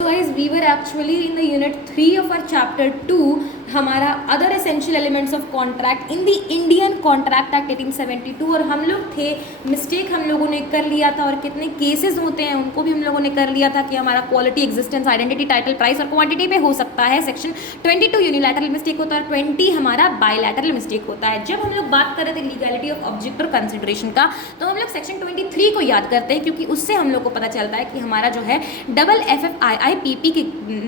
guys, we were actually in the unit 3 of our chapter 2, हमारा other essential elements of contract in the Indian Contract act 1872, और हम लोग थे mistake हम लोगों ने कर लिया था, और कितने केसेस होते हैं उनको भी हम लोगों ने कर लिया था कि हमारा quality, existence, identity, title, price और क्वांटिटी पे हो सकता है सेक्शन 22 यूनिलैटरल मिस्टेक होता है और 20 हमारा बायलैटरल मिस्टेक होता है। जब हम लोग बात कर रहे थे लीगैलिटी ऑफ ऑब्जेक्ट और कंसिडरेशन का, तो हम लोग सेक्शन 23 को याद करते हैं, क्योंकि उससे हम लोग को पता चलता है कि हमारा जो है डबल FFIIPP के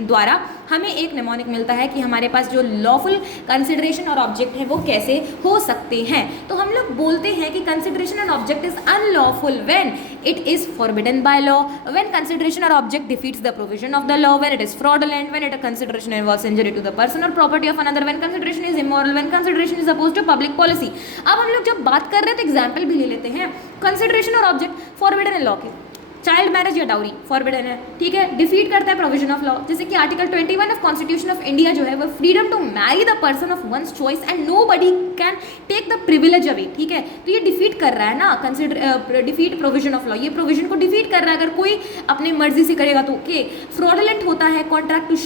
द्वारा हमें एक निमोनिक मिलता है कि हमारे पास जो लॉफुल कंसिडरेशन और ऑब्जेक्ट है वो कैसे हो सकते हैं। तो हम लोग बोलते हैं कि consideration and object is unlawful when it is forbidden by law, when consideration or object defeats the provision of the law, when it is fraudulent, when it consideration involves injury to the person or property of another, when consideration is immoral, when consideration is opposed to public policy. अब हम लोग जब बात कर रहे थे example भी ले लेते हैं। Consideration or object forbidden in law के, चाइल्ड मैरिज या डाउरी फॉरबिडन है, ठीक है, डिफीट करता है प्रोविजन ऑफ लॉ, जैसे कि article 21 of constitution of India जो है वो freedom to marry the person of one's choice and nobody can take the privilege away, ठीक है। तो ये डिफीट कर रहा है ना, डिफीट प्रोविजन ऑफ लॉ, ये प्रोविजन को डिफीट कर रहा है। अगर कोई अपनी मर्जी से करेगा तो ओके। फ्रॉडुलेंट होता है contract to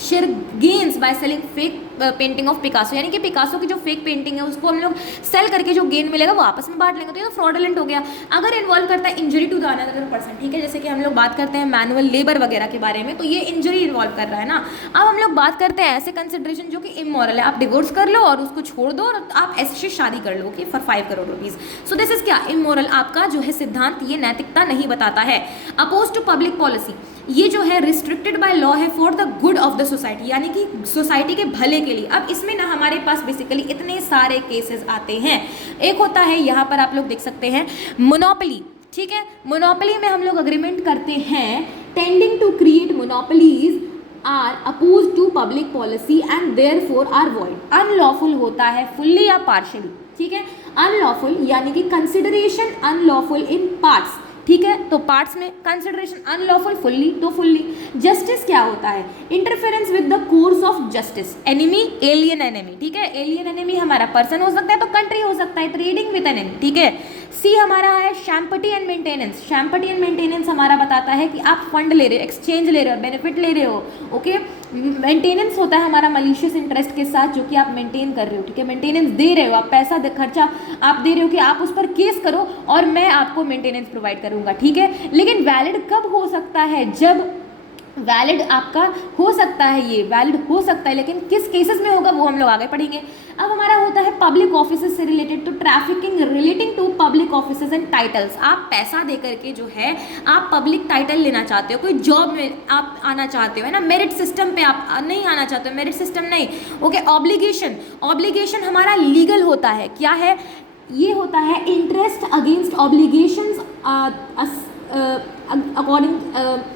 share gains by selling fake painting of Picasso, यानी कि पिकासो की जो फेक पेंटिंग है उसको हम लोग सेल करके जो गेन मिलेगा वो आपस में बांट लेंगे, तो ये तो फ्रॉडुलेंट हो गया। अगर इन्वॉल्व करता है injury to the another person, ठीक है, जैसे कि हम लोग बात करते हैं मैनुअल लेबर वगैरह के बारे में, तो ये इंजरी इन्वॉल्व कर रहा है ना। अब हम लोग बात करते हैं ऐसे कंसिडरेशन जो कि इमोरल है, आप डिवोर्स कर लो और उसको छोड़ दो और आप ऐसे से शादी कर लो कि for 5 crore rupees. So this is क्या, इमोरल। आपका जो है सिद्धांत ये नैतिकता नहीं बताता है। अपोज टू पब्लिक पॉलिसी, ये जो है रिस्ट्रिक्टेड बाय लॉ है for the good of the society, यानी कि सोसाइटी के भले के लिए। अब इसमें ना हमारे पास बेसिकली इतने सारे केसेस आते हैं। एक होता है, यहाँ पर आप लोग देख सकते हैं, मोनोपोली, ठीक है। मोनोपोली में हम लोग अग्रीमेंट करते हैं, tending to create monopolies are oppose to public policy and therefore are void. Unlawful होता है फुल्ली या पार्शियली, ठीक है। अनलॉफुल यानी कि कंसिडरेशन अनलॉफुल इन पार्ट्स, ठीक है, तो पार्ट्स में कंसिडरेशन अनलॉफुल, फुल्ली तो फुल्ली। जस्टिस क्या होता है, interference with the course of justice. Enemy, alien enemy, ठीक है, एलियन एनिमी हमारा पर्सन हो सकता है तो कंट्री हो सकता है, ट्रेडिंग विद एनिमी, ठीक है। सी हमारा है शैम्पटी एंड मेंटेनेंस। शैम्पटी एंड मेंटेनेंस हमारा बताता है कि आप फंड ले रहे हो, एक्सचेंज ले रहे हो, बेनिफिट ले रहे हो, ओके। मेंटेनेंस होता है हमारा मलिशियस इंटरेस्ट के साथ, जो कि आप मेंटेन कर रहे हो, ठीक है, मेंटेनेंस दे रहे हो, आप पैसा खर्चा आप दे रहे हो कि आप उस पर केस करो और मैं आपको मेंटेनेंस प्रोवाइड करूंगा, ठीक है। लेकिन वैलिड कब हो सकता है, जब वैलिड आपका हो सकता है, ये वैलिड हो सकता है, लेकिन किस केसेस में होगा वो हम लोग आगे पढ़ेंगे। अब हमारा होता है पब्लिक ऑफिसेज से रिलेटेड, तो trafficking relating to public offices and titles. आप पैसा दे करके जो है आप पब्लिक टाइटल लेना चाहते हो, कोई जॉब में आप आना चाहते हो, है ना, मेरिट सिस्टम पे आप नहीं आना चाहते हो, मेरिट सिस्टम नहीं, ओके। ऑब्लिगेशन, ऑब्लिगेशन हमारा लीगल होता है, क्या है, ये होता है interest against obligations according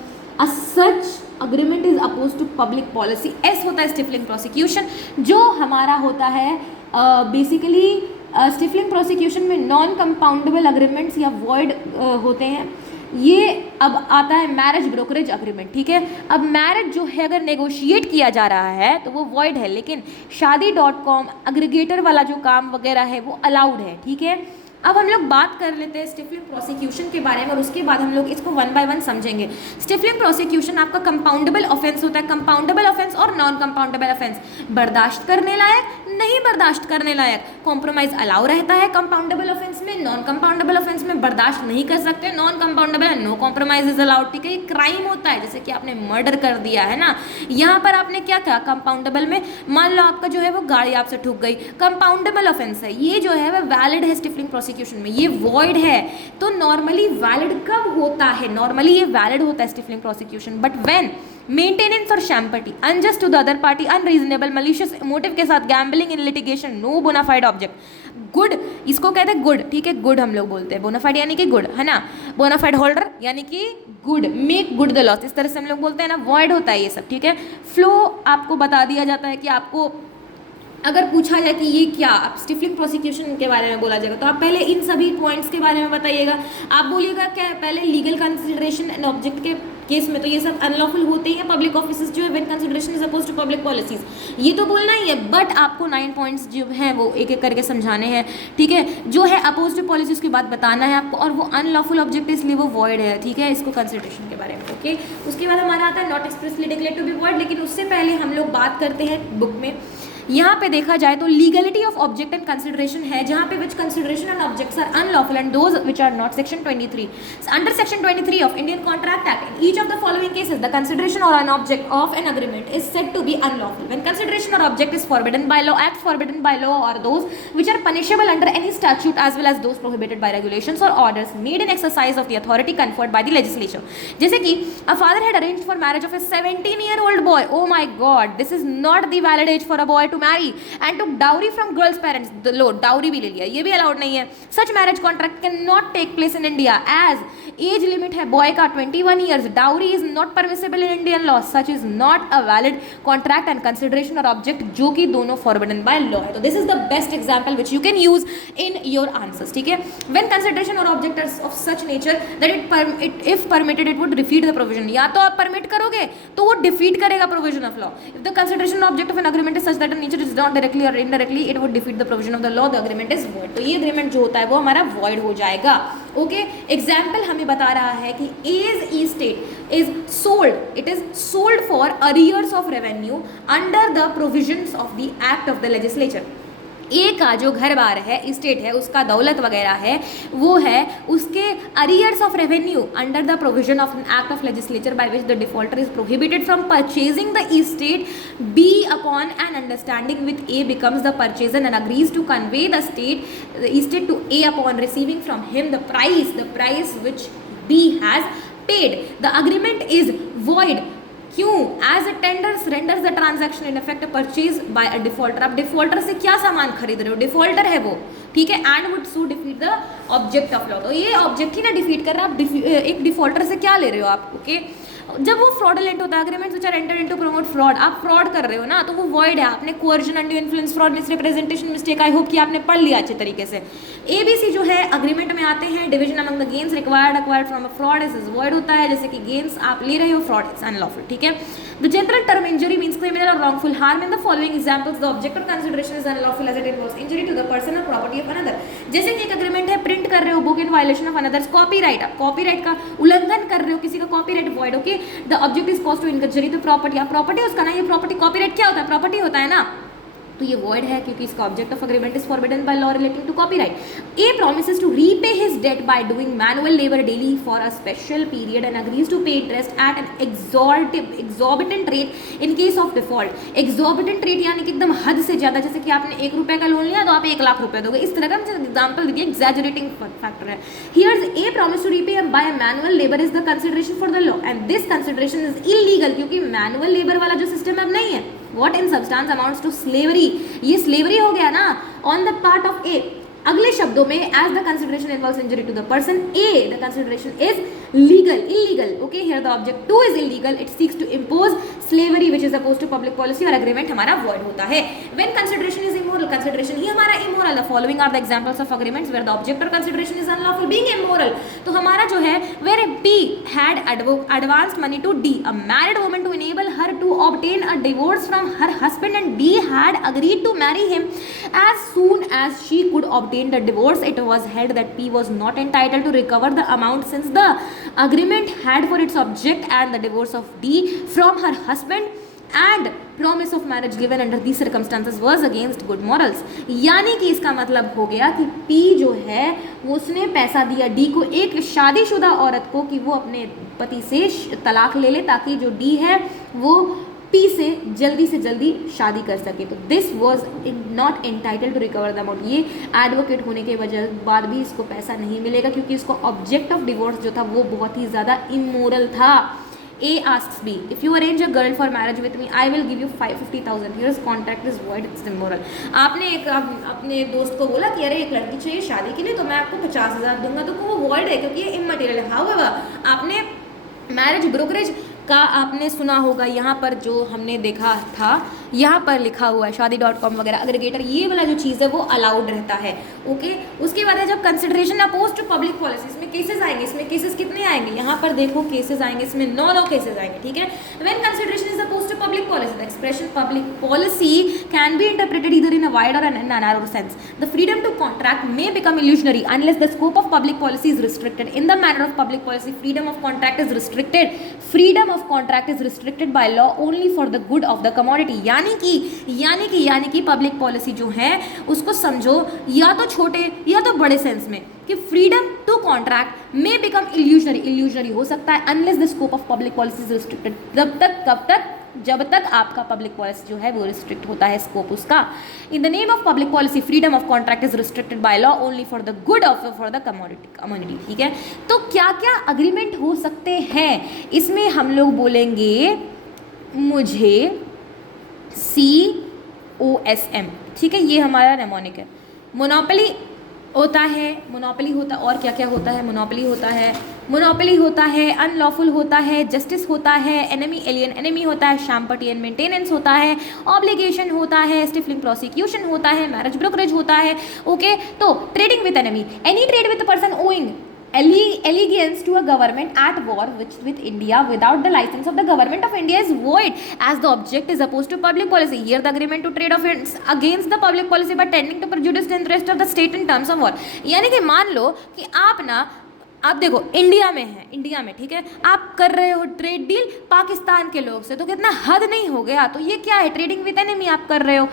such agreement is opposed to public policy। S होता है स्टिफलिंग प्रोसिक्यूशन, जो हमारा होता है बेसिकली स्टिफलिंग प्रोसिक्यूशन में नॉन कंपाउंडेबल अग्रीमेंट्स या वॉइड होते हैं। ये अब आता है मैरिज ब्रोकरेज अग्रीमेंट, ठीक है। अब मैरिज जो है अगर नेगोशिएट किया जा रहा है तो वो वॉइड है, लेकिन शादी.com अग्रीगेटर वाला जो काम वगैरह है वो अलाउड है, ठीक है। अब हम लोग बात कर लेते हैं स्टिफलिंग प्रोसिक्यूशन के बारे में, और उसके बाद हम लोग इसको 1 बाय 1 समझेंगे। स्टिफलिंग प्रोसिक्यूशन आपका कंपाउंडेबल ऑफेंस होता है। कंपाउंडेबल ऑफेंस और नॉन कंपाउंडेबल ऑफेंस, बर्दाश्त करने लायक, नहीं बर्दाश्त करने लायक, कॉम्प्रोमाइज अलाउ रहता है कंपाउंडेबल ऑफेंस में, नॉन कंपाउंडेबल ऑफेंस में बर्दाश्त नहीं कर सकते, non compoundable no compromise is allowed, ठीक है। ये क्राइम होता है, जैसे कि आपने मर्डर कर दिया है ना, यहाँ पर आपने क्या कहा, कंपाउंडेबल में मान लो आपका जो है वो गाड़ी आपसे ठुक गई, कंपाउंडेबल ऑफेंस है, ये जो है वह वैलिड है स्टिफलिंग प्रोसिक्यूशन में, ये वॉइड है। तो नॉर्मली वैलिड कब होता है, नॉर्मली ये वैलिड होता है stifling prosecution, but when maintenance और champerty, unjust to the other party, unreasonable, malicious motive के साथ, gambling in litigation, no bona fide object, good, इसको कहते हैं गुड, ठीक है, गुड हम लोग बोलते हैं, बोनाफाइड यानी कि गुड, है ना, बोनाफाइड होल्डर यानी कि good, make good the loss, इस तरह से हम लोग बोलते हैं ना, वॉइड होता है ये सब, ठीक है। फ्लो आपको बता दिया जाता है कि आपको अगर पूछा जाए कि ये क्या, आप स्टिफलिंग प्रोसिक्यूशन के बारे में बोला जाएगा तो आप पहले इन सभी पॉइंट्स के बारे में बताइएगा। आप बोलिएगा क्या, पहले लीगल कंसिडरेशन एंड ऑब्जेक्ट के केस में तो ये सब अनलॉफुल होते हैं पब्लिक ऑफिसेज जो है when consideration is oppose to public policies, ये तो बोलना ही है, बट आपको 9 पॉइंट्स जो हैं वो एक एक करके समझाने हैं, ठीक है, जो है अपोज टू पॉलिसीज की बात बताना है आपको, और वो अनलॉफुल ऑब्जेक्ट इसलिए वो वॉइड है, ठीक है, इसको कंसिडरेशन के बारे में, ओके। उसके बाद हमारा आता है not expressly declared to be void, लेकिन उससे पहले हम लोग बात करते हैं बुक में, यहाँ पे देखा जाए तो legality of object and consideration है, जहाँ पे which consideration and objects are unlawful and those which are not, section 23 under section 23 of Indian Contract Act, in each of the following cases the consideration or an object of an agreement is said to be unlawful when consideration or object is forbidden by law, act forbidden by law or those which are punishable under any statute as well as those prohibited by regulations or orders made in exercise of the authority conferred by the legislature. जैसे कि a father had arranged for marriage of a 17-year-old boy, oh my god, this is not the valid age for a boy to marry, and took dowry from girl's parents, the लो dowry भी ले लिया, ये भी allowed नहीं है। Such marriage contract can not take place in India as age limit है boy का 21 years, dowry is not permissible in Indian law, such is not a valid contract and consideration or object, जो कि दोनों forbidden by law है। तो this is the best example which you can use in your answers, ठीक है। When consideration or object of such nature that it if permitted it would defeat the provision, या तो आप permit करोगे तो वो डिफीट करेगा provision of law. If the consideration object of an agreement is such that nature is not directly or indirectly it would defeat the provision of the law, the agreement is void. तो ये agreement जो होता है वो हमारा void हो जाएगा, okay. Example हमें बता रहा है कि A's estate is sold, it is sold for arrears of revenue under the provisions of the act of the legislature. A का जो घर बार है, इस्टेट है, उसका दौलत वगैरह है, वो है उसके arrears of revenue under the provision of an act of legislature by which the defaulter is prohibited from purchasing the estate B upon an understanding with A becomes the purchaser and agrees to convey the estate to A upon receiving from him the price which B has paid, the agreement is void. क्यों? As a tender renders the transaction in effect purchase by a defaulter. आप defaulter से क्या सामान खरीद रहे हो, defaulter है वो, ठीक है, and would so defeat the object of law. तो ये ऑब्जेक्ट ही ना डिफीट कर रहा है, आप एक डिफॉल्टर से क्या ले रहे हो आप, ओके। जब वो फ्रॉडलेंट होता है, agreements which are entered into promote fraud, आप फ्रॉड कर रहे हो ना, तो वो वॉइड है। आपने coercion, undue influence, fraud, misrepresentation, mistake, I hope कि आपने पढ़ लिया अच्छे तरीके से। एबीसी जो है अग्रीमेंट में आते हैं, division among the gains required acquired from a fraud is void होता है, जैसे कि गेन्स आप ले रहे हो, फ्रॉड इज अनलॉफुल, ठीक है। The general term injury means criminal और wrongful harm in the following examples the object or consideration is unlawful as it involves injury to the person or property of another। जैसे कि एक agreement है, print कर रहे हो book in violation of another's, copyright, आप copyright का उल्लंघन कर रहे हो, किसी का copyright void, okay. The object is cause to injury to property, आप प्रॉपर्टी उसका ना, ये प्रॉपर्टी, कॉपीराइट क्या होता है, प्रॉपर्टी होता है ना, तो ये वॉइड है क्योंकि इसका object of agreement is forbidden by law relating to copyright. A promises to repay his debt by doing manual labour daily for a special period and agrees to pay interest at an exorbitant rate in case of default. Exorbitant rate यानी कि एकदम हद से ज्यादा, जैसे कि आपने 1 रुपए का लोन लिया तो आप 1 लाख रुपए दोगे, इस तरह का एग्जाम्पल दिया, एग्जैजरेटिंग फैक्टर है। Here's a promise to repay by manual labour is the consideration for the law and this consideration is illegal, क्योंकि मैनुअल लेबर वाला जो सिस्टम अब नहीं है, what in substance amounts to slavery, ये slavery हो गया ना on the part of A। अगले शब्दों में as the consideration involves injury to the person A, the consideration is legal, illegal, okay। Here the object 2 is illegal, it seeks to impose slavery which is opposed to public policy और agreement हमारा void होता है। When consideration is immoral, consideration ही हमारा immoral, the following are the examples of agreements where the object or consideration is unlawful being immoral। तो हमारा जो है where B had advanced money to D, a married woman, to enable her to obtain a divorce from her husband and D had agreed to marry him as soon as she could obtain the divorce. It was held that P was not entitled to recover the amount since the agreement had for its object and the divorce of D from her husband and promise of marriage given under these circumstances was against good morals। यानी कि इसका मतलब हो गया कि P जो है वो उसने पैसा दिया D को, एक शादीशुदा औरत को, कि वो अपने पति से तलाक ले ले ताकि जो D है वो P से जल्दी शादी कर सके। तो this was not entitle to recover the amount, ये एडवोकेट होने के वजह बाद भी इसको पैसा नहीं मिलेगा क्योंकि इसको ऑब्जेक्ट ऑफ डिवोर्स जो था वो बहुत ही ज़्यादा इमोरल था। A asks B, if you arrange a girl for marriage with me, I will give you 50,000. Here's contract is void, it's immoral। आपने एक अपने दोस्त को बोला कि अरे एक लड़की चाहिए शादी के लिए तो मैं आपको 50,000 दूंगा, तो वो void है क्योंकि ये इमटेरियल है। हाउएवर आपने मैरिज ब्रोकरेज का आपने सुना होगा, यहाँ पर जो हमने देखा था यहाँ पर लिखा हुआ है शादी.com वगैरह एग्रीगेटर, ये वाला जो चीज़ है वो अलाउड रहता है। ओके, उसके बाद है जब consideration oppose to public policy, इसमें केसेस आएंगे, इसमें केसेस कितने आएंगे, यहाँ पर देखो केसेस आएंगे, इसमें 9 केसेस आएंगे, ठीक है। When consideration is oppose to public policy, the expression public policy can be interpreted either in a wide or an narrow sense. The freedom to contract may become illusionary unless the scope of public policy is restricted. In the matter of public policy freedom of contract is restricted, freedom of contract is restricted by law only for the good of the commodity. यानी कि public policy जो है उसको समझो या तो छोटे या तो बड़े सेंस में कि फ्रीडम टू कॉन्ट्रैक्ट में बिकम इल्यूजनरी हो सकता है unless the scope of public policy is restricted. जब तक आपका पब्लिक पॉलिसी जो है वो रिस्ट्रिक्ट होता है स्कोप उसका। In the name of public policy freedom of contract is restricted by law only for the good of for the community, ठीक है। तो क्या क्या अग्रीमेंट हो सकते हैं इसमें हम लोग बोलेंगे, मुझे COSM, ठीक है, ये हमारा नेमोनिक है। मोनोपोली होता है, और क्या क्या होता है, मोनोपोली होता है, अनलॉफुल होता है, जस्टिस होता है, एनिमी एलियन एनिमी होता है, शैम्पर्टी एंड मेंटेनेंस होता है, ऑब्लिगेशन होता है, स्टिफलिंग प्रोसिक्यूशन होता है, मैरिज ब्रोकरेज होता है। ओके, तो trading with enemy, any trade with person owing allegiance to a government at war with India without the license of the government of India is void as the object is opposed to public policy. Here the agreement to trade offends against the public policy by tending to prejudice the interest of the state in terms of war। यानी कि मान लो कि आप देखो India में ठीक है, आप कर रहे हो ट्रेड डील पाकिस्तान के लोग से, तो कितना हद नहीं हो गया। तो ये क्या है, ट्रेडिंग विद एनिमी आप कर रहे हो।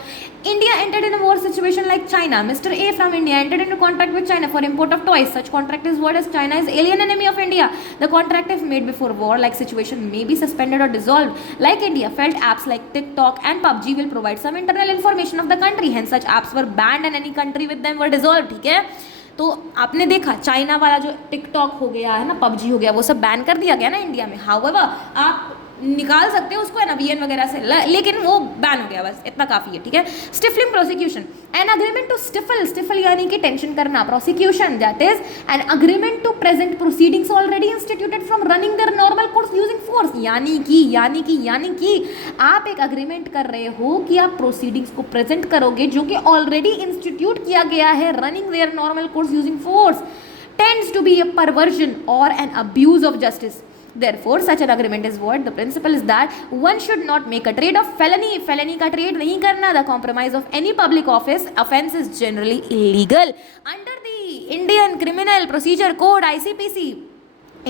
India entered in a war situation like China, mister A from India entered in a contract with China for import of toys, such contract is word as China is alien enemy of India. The contract if made before war like situation may be suspended or dissolved like India felt apps like TikTok and PUBG will provide some internal information of the country, hence such apps were band and any country with them were dissolved, ठीक है। तो आपने देखा China वाला जो TikTok हो गया है ना, पबजी हो गया, वो सब बैन कर दिया गया ना इंडिया में। हाउएवर आप निकाल सकते हो उसको है ना VN वगैरह से, लेकिन वो बैन हो गया, बस इतना काफ़ी है, ठीक है। Stifling prosecution, an agreement to stifle यानी कि टेंशन करना, prosecution that is an agreement to present proceedings already instituted from running their normal course using force. यानी कि आप एक अग्रीमेंट कर रहे हो कि आप प्रोसीडिंग्स को प्रेजेंट करोगे जो कि ऑलरेडी इंस्टीट्यूट किया गया है running their normal course using force, tends to be a perversion or an abuse of justice. Therefore, such an agreement is void. The principle is that one should not make a trade of felony का trade नहीं करना. The compromise of any public office offence is generally illegal under the Indian Criminal Procedure Code (ICPC).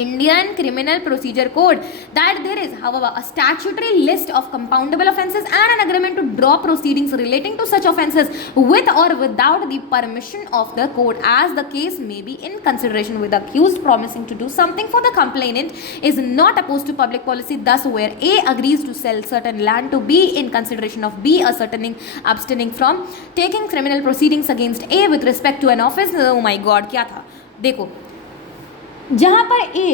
Indian Criminal Procedure Code, that there is, however, a statutory list of compoundable offences and an agreement to draw proceedings relating to such offences with or without the permission of the court, as the case may be in consideration with the accused promising to do something for the complainant is not opposed to public policy. Thus, where A agrees to sell certain land to B in consideration of B abstaining from taking criminal proceedings against A with respect to an offence, oh my God, क्या था देखो, जहाँ पर ए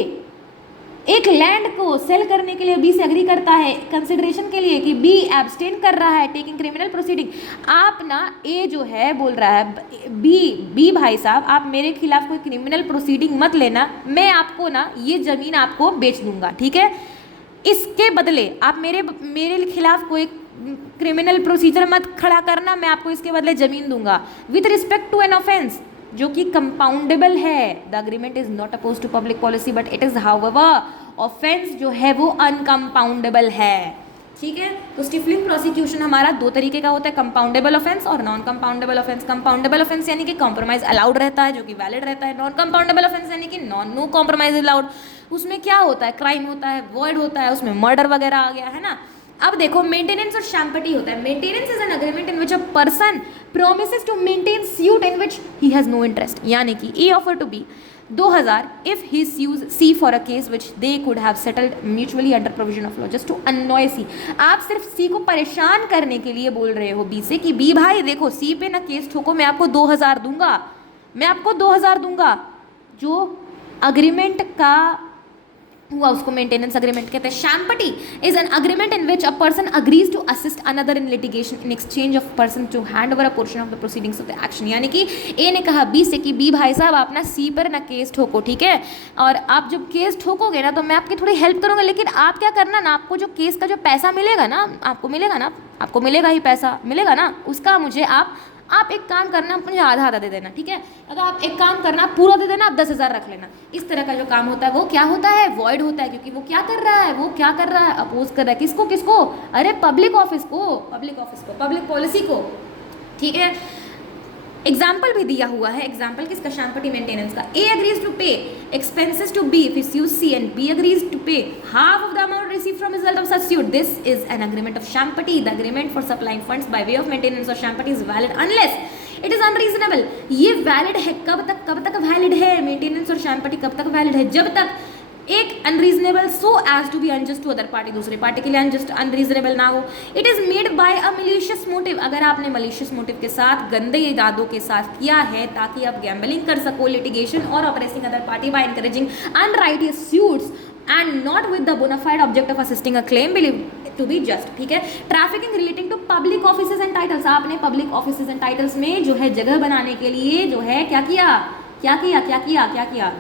एक land को cell करने के लिए बी से अग्री करता है कंसिडरेशन के लिए कि बी एब्सटेन कर रहा है टेकिंग क्रिमिनल प्रोसीडिंग, आप ना ए जो है बोल रहा है बी भाई साहब आप मेरे खिलाफ कोई क्रिमिनल प्रोसीडिंग मत लेना, मैं आपको ना ये ज़मीन आपको बेच दूंगा, ठीक है। इसके बदले आप मेरे खिलाफ कोई क्रिमिनल प्रोसीजर मत खड़ा करना, मैं आपको इसके बदले ज़मीन दूंगा with respect to an offence जो कि कंपाउंडेबल है। The agreement is not oppose to public policy but it is however offence जो है वो अनकंपाउंडेबल है, ठीक है। तो स्टिफलिंग प्रोसिक्यूशन हमारा 2 तरीके का होता है, कंपाउंडेबल ऑफेंस और non compoundable offence. Compoundable offence यानी कि कॉम्प्रोमाइज अलाउड रहता है जो कि वैलिड रहता है। नॉन कंपाउंडेबल ऑफेंस यानी कि नो कॉम्प्रोमाइज अलाउड, उसमें क्या होता है, क्राइम होता है, वॉइड होता है, उसमें मर्डर वगैरह आ गया है ना। अब देखो मेंटेनेंस और शैम्पर्टी होता है। Maintenance is an agreement in which a person promises to maintain suit in which he has no interest, यानी कि A offer to B 2000 if he sues C for a case which they could have settled mutually under provision of law just to annoy C। आप सिर्फ C को परेशान करने के लिए बोल रहे हो B से कि B भाई देखो C पे ना केस ठोको, मैं आपको 2000 दूंगा, जो अग्रीमेंट का हुआ उसको मेंटेनेंस अग्रीमेंट कहते हैं. Champerty is an agreement in which a person agrees to assist another in litigation in exchange of person to hand over a portion of the proceedings of the action. यानी कि ए ने कहा B से कि B भाई साहब आप ना सी पर ना केस ठोको, ठीक है, और आप जब केस ठोकोगे ना तो मैं आपकी थोड़ी हेल्प करूँगा, लेकिन आप क्या करना ना, आपको जो केस का जो पैसा मिलेगा ना, आपको मिलेगा ही पैसा मिलेगा ना, उसका मुझे आप एक काम करना, मुझे आधा आधा दे देना, ठीक है. अगर आप एक काम करना, आप पूरा दे देना, आप 10,000 रख लेना. इस तरह का जो काम होता है वो क्या होता है, वॉइड होता है. क्योंकि वो क्या कर रहा है, अपोज कर रहा है. किसको, अरे पब्लिक ऑफिस को, पब्लिक पॉलिसी को, ठीक है. एग्जाम्पल भी दिया हुआ है. एग्जाम्पल किसका, शैम्पटी मेंटेनेंस का. A agrees to pay expenses to B if he sues C and B agrees to pay half of the amount received from result of such suit. This is an agreement of शैम्पटी. The agreement for supplying funds by way of maintenance of शैम्पटी is valid unless it is unreasonable. ये valid है कब तक valid है maintenance और शैम्पटी कब तक valid है, जब तक एक unreasonable so as to be unjust to other party, दूसरे पार्टी के लिए अनजस्ट अनरीजनेबल ना हो. It is made by a malicious motive. अगर आपने मलिशियस मोटिव के साथ, गंदे इरादों के साथ किया है ताकि आप गैम्बलिंग कर सको, लिटिगेशन और oppressing other party by encouraging unrighteous suits and not with the bona fide object of assisting a claim believe to be just, ठीक है. Trafficking relating to public offices and titles. आपने पब्लिक ऑफिसेज एंड टाइटल्स में जो है जगह बनाने के लिए जो है क्या किया,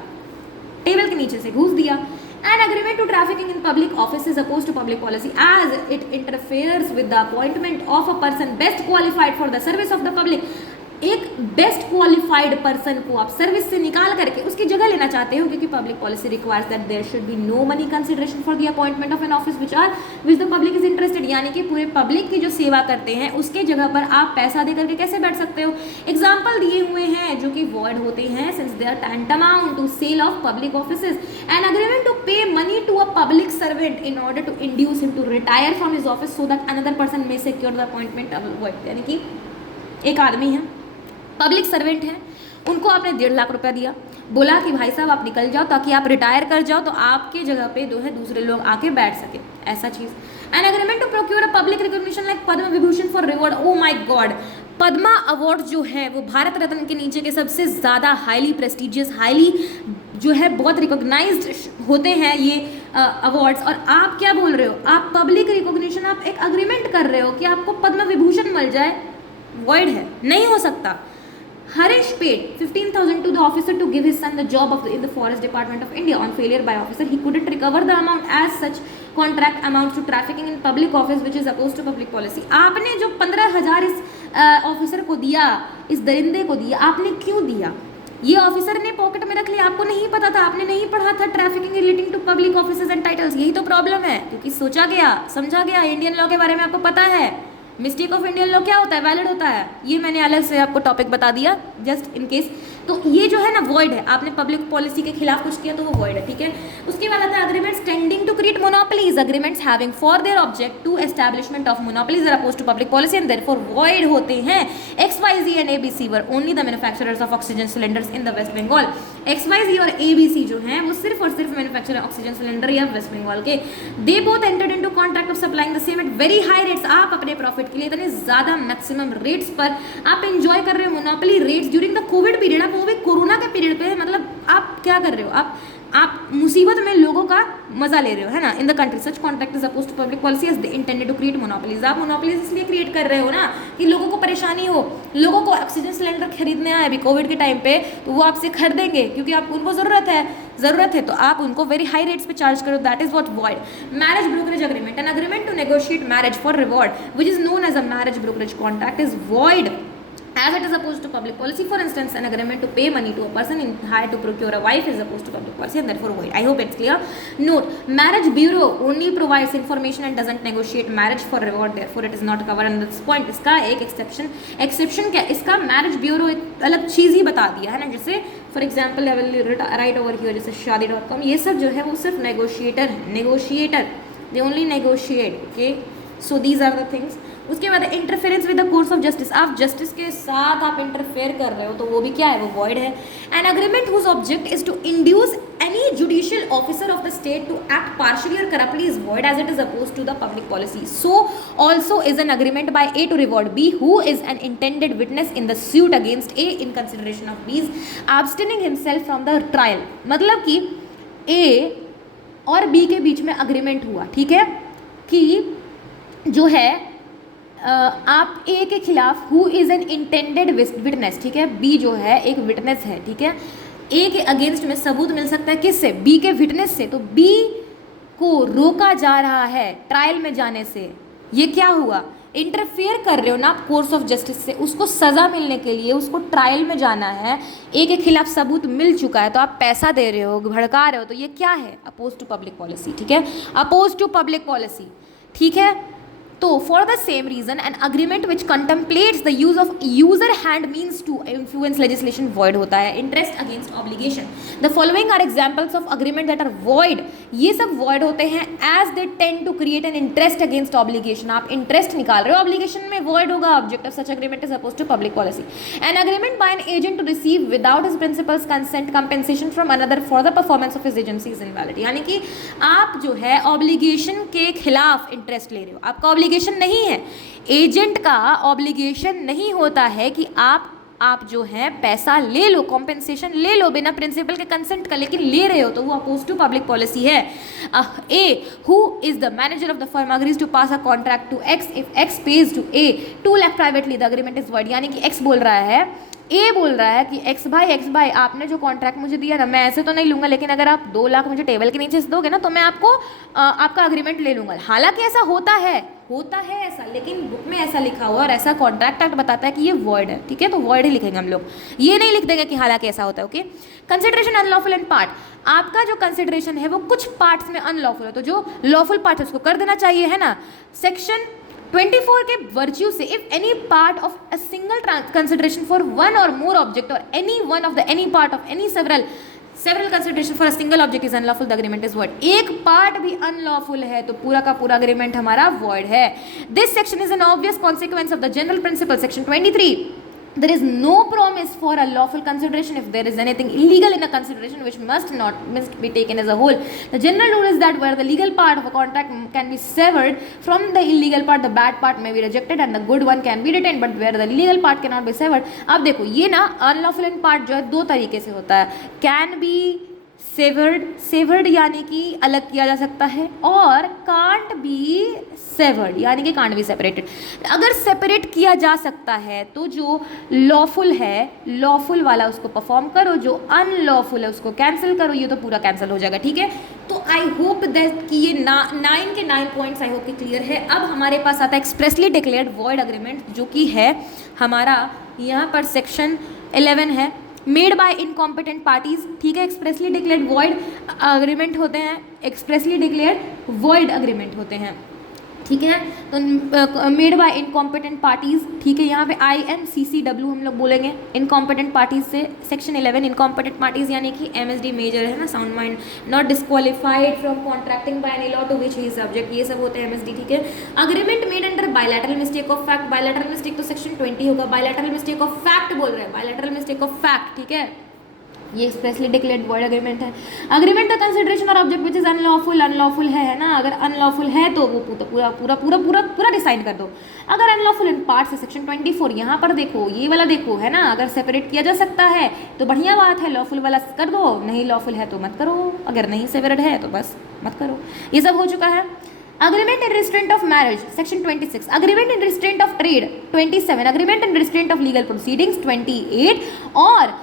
टेबल के नीचे से घूस दिया. An agreement to trafficking in public office is opposed to public policy as it interferes with the appointment of a person best qualified for the service of the public. एक बेस्ट क्वालिफाइड पर्सन को आप service से निकाल करके उसकी जगह लेना चाहते हो, क्योंकि public policy requires that there should be no money consideration for the appointment of an office which the public is interested. यानी कि पूरे पब्लिक की जो सेवा करते हैं उसके जगह पर आप पैसा दे करके कैसे बैठ सकते हो. एग्जाम्पल दिए हुए हैं जो कि वॉइड होते हैं since they are tantamount to sale of public offices. An agreement to pay money to a public servant in order to induce him to retire from his office so that another person may secure the appointment void. यानी कि एक आदमी है, public servant है, उनको आपने 1.5 लाख रुपया दिया, बोला कि भाई साहब आप निकल जाओ ताकि आप रिटायर कर जाओ तो आपके जगह पे जो है दूसरे लोग आके बैठ सके, ऐसा चीज़. An agreement to procure a public recognition like Padma Vibhushan for reward. Oh my God, Padma award जो है वो भारत रत्न के नीचे के सबसे ज़्यादा हाईली प्रेस्टिजियस, हाईली जो है बहुत रिकॉग्नाइज्ड होते हैं ये अवार्ड्स. और आप क्या बोल रहे हो, आप पब्लिक रिकॉग्निशन, आप एक अग्रीमेंट कर रहे हो कि आपको पद्म विभूषण मिल जाए. वॉइड है, नहीं हो सकता. Harish paid 15,000 to the officer to give his son the job in the Forest Department of India. On failure by officer, he couldn't recover the amount as such contract amounts to trafficking in public office, which is opposed to public policy. आपने जो 15,000 इस officer को दिया, इस दरिंदे को दिया, आपने क्यों दिया? ये ऑफिसर ने पॉकेट में रख लिया, आपको नहीं पता था, आपने नहीं पढ़ा था trafficking relating to public offices and titles. यही तो प्रॉब्लम है, क्योंकि सोचा गया, समझा गया, इंडियन लॉ के बारे में आपको पता है. मिस्टेक ऑफ इंडियन लॉ क्या होता है, वैलिड होता है. ये मैंने अलग से आपको टॉपिक बता दिया जस्ट इन केस. तो ये जो है ना वॉइड है, आपने पब्लिक पॉलिसी के खिलाफ कुछ किया तो वो वॉइड है, ठीक है. उसके बाद आता है agreements tending to create monopolies. Agreements having for their object to establishment of monopolies are opposed to public policy and therefore void होते हैं. XYZ and ABC were only the manufacturers of oxygen cylinders in the West Bengal. XYZ और ABC जो हैं वो सिर्फ और सिर्फ manufacturer oxygen cylinder या वेस्ट बंगाल के. They both entered into contract of supplying the same at very high rates. आप अपने प्रॉफिट के लिए इतने ज़्यादा मैक्सिमम रेट्स पर आप एंजॉय कर रहे हो monopoly rates during the Covid period. आप वो भी कोरोना के पीरियड पे, मतलब आप क्या कर रहे हो, आप मुसीबत में लोगों का मजा ले रहे हो, है ना. In the country such contract is opposed to public policy as they intended to create monopolies. आप मोनोपोलीज इसलिए क्रिएट कर रहे हो ना कि लोगों को परेशानी हो, लोगों को ऑक्सीजन सिलेंडर खरीदने आए अभी कोविड के टाइम पे तो वो आपसे खरीदेंगे क्योंकि आप उनको ज़रूरत है तो आप उनको वेरी हाई रेट्स पे चार्ज करो. That is what void. Marriage brokerage agreement. An agreement to negotiate marriage for reward which is known as a marriage brokerage contract is void as it is opposed to public policy. For instance, an agreement to pay money to a person in hire to procure a wife is opposed to public policy and therefore void. I hope it's clear. Note, marriage bureau only provides information and doesn't negotiate marriage for reward, therefore it is not covered under this point. इसका एक exception क्या, इसका marriage bureau एक अलग चीज़ ही बता दिया है ना. जैसे for example I will write over here जैसे shaadi.com, ये सब जो है वो सिर्फ negotiator, they only negotiate, okay. So these are the things. उसके बाद interference with the course of justice. आप जस्टिस के साथ आप इंटरफेयर कर रहे हो तो वो भी क्या है, वो वॉइड है. An agreement whose object is to induce any judicial officer of the state to act partially or corruptly is void as it is opposed to the public policy. So also is an agreement by A to reward B who is an intended witness in the suit against A in consideration of B's abstaining himself from the trial. मतलब कि ए और B के बीच में agreement हुआ, ठीक है, कि जो है आप ए के खिलाफ who is an intended witness, ठीक है, बी जो है एक विटनेस है, ठीक है, ए के अगेंस्ट में सबूत मिल सकता है किससे, बी के विटनेस से, तो बी को रोका जा रहा है ट्रायल में जाने से। ये क्या हुआ, इंटरफेयर कर रहे हो ना आप कोर्स ऑफ जस्टिस से, उसको सज़ा मिलने के लिए उसको ट्रायल में जाना है, ए के खिलाफ सबूत मिल चुका है तो आप पैसा दे रहे हो, भड़का रहे हो, तो ये क्या है, अपोज टू पब्लिक पॉलिसी, ठीक है, अपोज टू पब्लिक पॉलिसी, ठीक है। तो for the same reason an agreement which contemplates the use of user hand means to influence legislation void होता है। Interest against obligation, the following are examples of agreement that are void, ये सब वॉइड होते हैं as they tend to create an interest against obligation. आप interest निकाल रहे हो, ऑब्लिगेशन में वॉइड होगा, object of such agreement is oppose to public policy. An agreement bye an agent to receive without his principal's consent compensation from another for the performance of his agency is invalid. यानी कि आप जो है obligation के खिलाफ interest ले रहे हो, आपका ऑब्लिगेशन नहीं है, एजेंट का ऑब्लिगेशन नहीं होता है कि आप जो है पैसा ले लो, कॉम्पेंसेशन ले लो बिना प्रिंसिपल के कंसेंट का, लेकिन ले रहे हो तो वो अपोज टू पब्लिक पॉलिसी है। A who is the manager of the firm agrees to pass a contract to X if X pays to A 2 lakh privately the agreement is void. यानी कि एक्स बोल रहा है, ए बोल रहा है कि एक्स भाई आपने जो कॉन्ट्रैक्ट मुझे दिया ना, मैं ऐसे तो नहीं लूँगा, लेकिन अगर आप 2 लाख मुझे टेबल के नीचे से दोगे ना तो मैं आपको आपका अग्रीमेंट ले लूँगा। हालांकि ऐसा होता है ऐसा, लेकिन बुक में ऐसा लिखा हुआ और ऐसा कॉन्ट्रैक्ट एक्ट बताता है कि ये वॉइड है, ठीक है, तो वॉइड ही लिखेंगे हम लोग, ये नहीं लिख देंगे कि हालांकि ऐसा होता है। Okay, consideration unlawful and part, आपका जो कंसिडरेशन है वो कुछ पार्ट्स में अनलॉफुल है, तो जो लॉफुल पार्ट है उसको कर देना चाहिए, है ना। सेक्शन 24 के वर्च्यू से if any part of a single consideration for one और मोर ऑब्जेक्ट और any one of the any part of any several consideration for a single object is unlawful the agreement is void. एक part भी unlawful है तो पूरा का पूरा agreement हमारा वॉइड है। This section is an obvious consequence of the general principle section 23। There is no promise for a lawful consideration if there is anything illegal in a consideration which must be taken as a whole. The general rule is that where the legal part of a contract can be severed from the illegal part, the bad part may be rejected and the good one can be retained, but where the illegal part cannot be severed. अब देखो ये ना unlawful part जो है 2 तरीके से होता है, can be सेवर्ड यानी कि अलग किया जा सकता है, और कांट बी सेवर्ड यानी कि कांट बी सेपरेटेड। अगर सेपरेट किया जा सकता है तो जो लॉफुल है, लॉफुल वाला उसको परफॉर्म करो, जो अनलॉफुल है उसको कैंसिल करो, ये तो पूरा कैंसिल हो जाएगा, ठीक है। तो आई होप दैट कि ये 9 के 9 पॉइंट्स आई होप कि क्लियर है। अब हमारे पास आता है एक्सप्रेसली डिक्लेयर्ड वॉइड अग्रीमेंट, जो कि है हमारा यहाँ पर सेक्शन 11 है, मेड बाय इनकॉम्पिटेंट पार्टीज, ठीक है। एक्सप्रेसली डिक्लेयर्ड वॉइड अग्रीमेंट होते हैं, एक्सप्रेसली डिक्लेयर्ड वॉइड अग्रीमेंट होते हैं, ठीक है। तो मेड बाय इनकॉम्पिटेंट पार्टीज, ठीक है, यहाँ पे INCCW हम लोग बोलेंगे इनकॉम्पिटेंट पार्टीज से। सेक्शन 11 इनकॉम्पिटेंट पार्टीज यानी कि MSD मेजर है ना, sound mind, not disqualified from contracting by any law to which he is subject, ये सब होते हैं MSD, ठीक है। Agreement made under bilateral mistake of fact, bilateral mistake तो सेक्शन 20 होगा, बायलैटरल मिस्टेक ऑफ फैक्ट बोल रहे हैं, बायलैटरल मिस्टेक ऑफ फैक्ट, ठीक है, ये एक्सप्रेसली डिक्लेयर्ड वॉइड अग्रीमेंट है। Agreement the consideration or object which is unlawful है ना, अगर अनलॉफुल है तो वो पूरा पूरा पूरा पूरा पूरा डिसाइड कर दो। अगर अनलॉफुल इन पार्ट्स है सेक्शन 24, यहाँ पर देखो ये वाला देखो है ना, अगर सेपरेट किया जा सकता है तो बढ़िया बात है, लॉफुल वाला कर दो, नहीं लॉफुल है तो मत करो, अगर नहीं सेपरेट है तो बस मत करो, ये सब हो चुका है। Agreement in restraint of marriage, section 26. Agreement in restraint of trade, 27. Agreement in restraint of legal proceedings, 28. और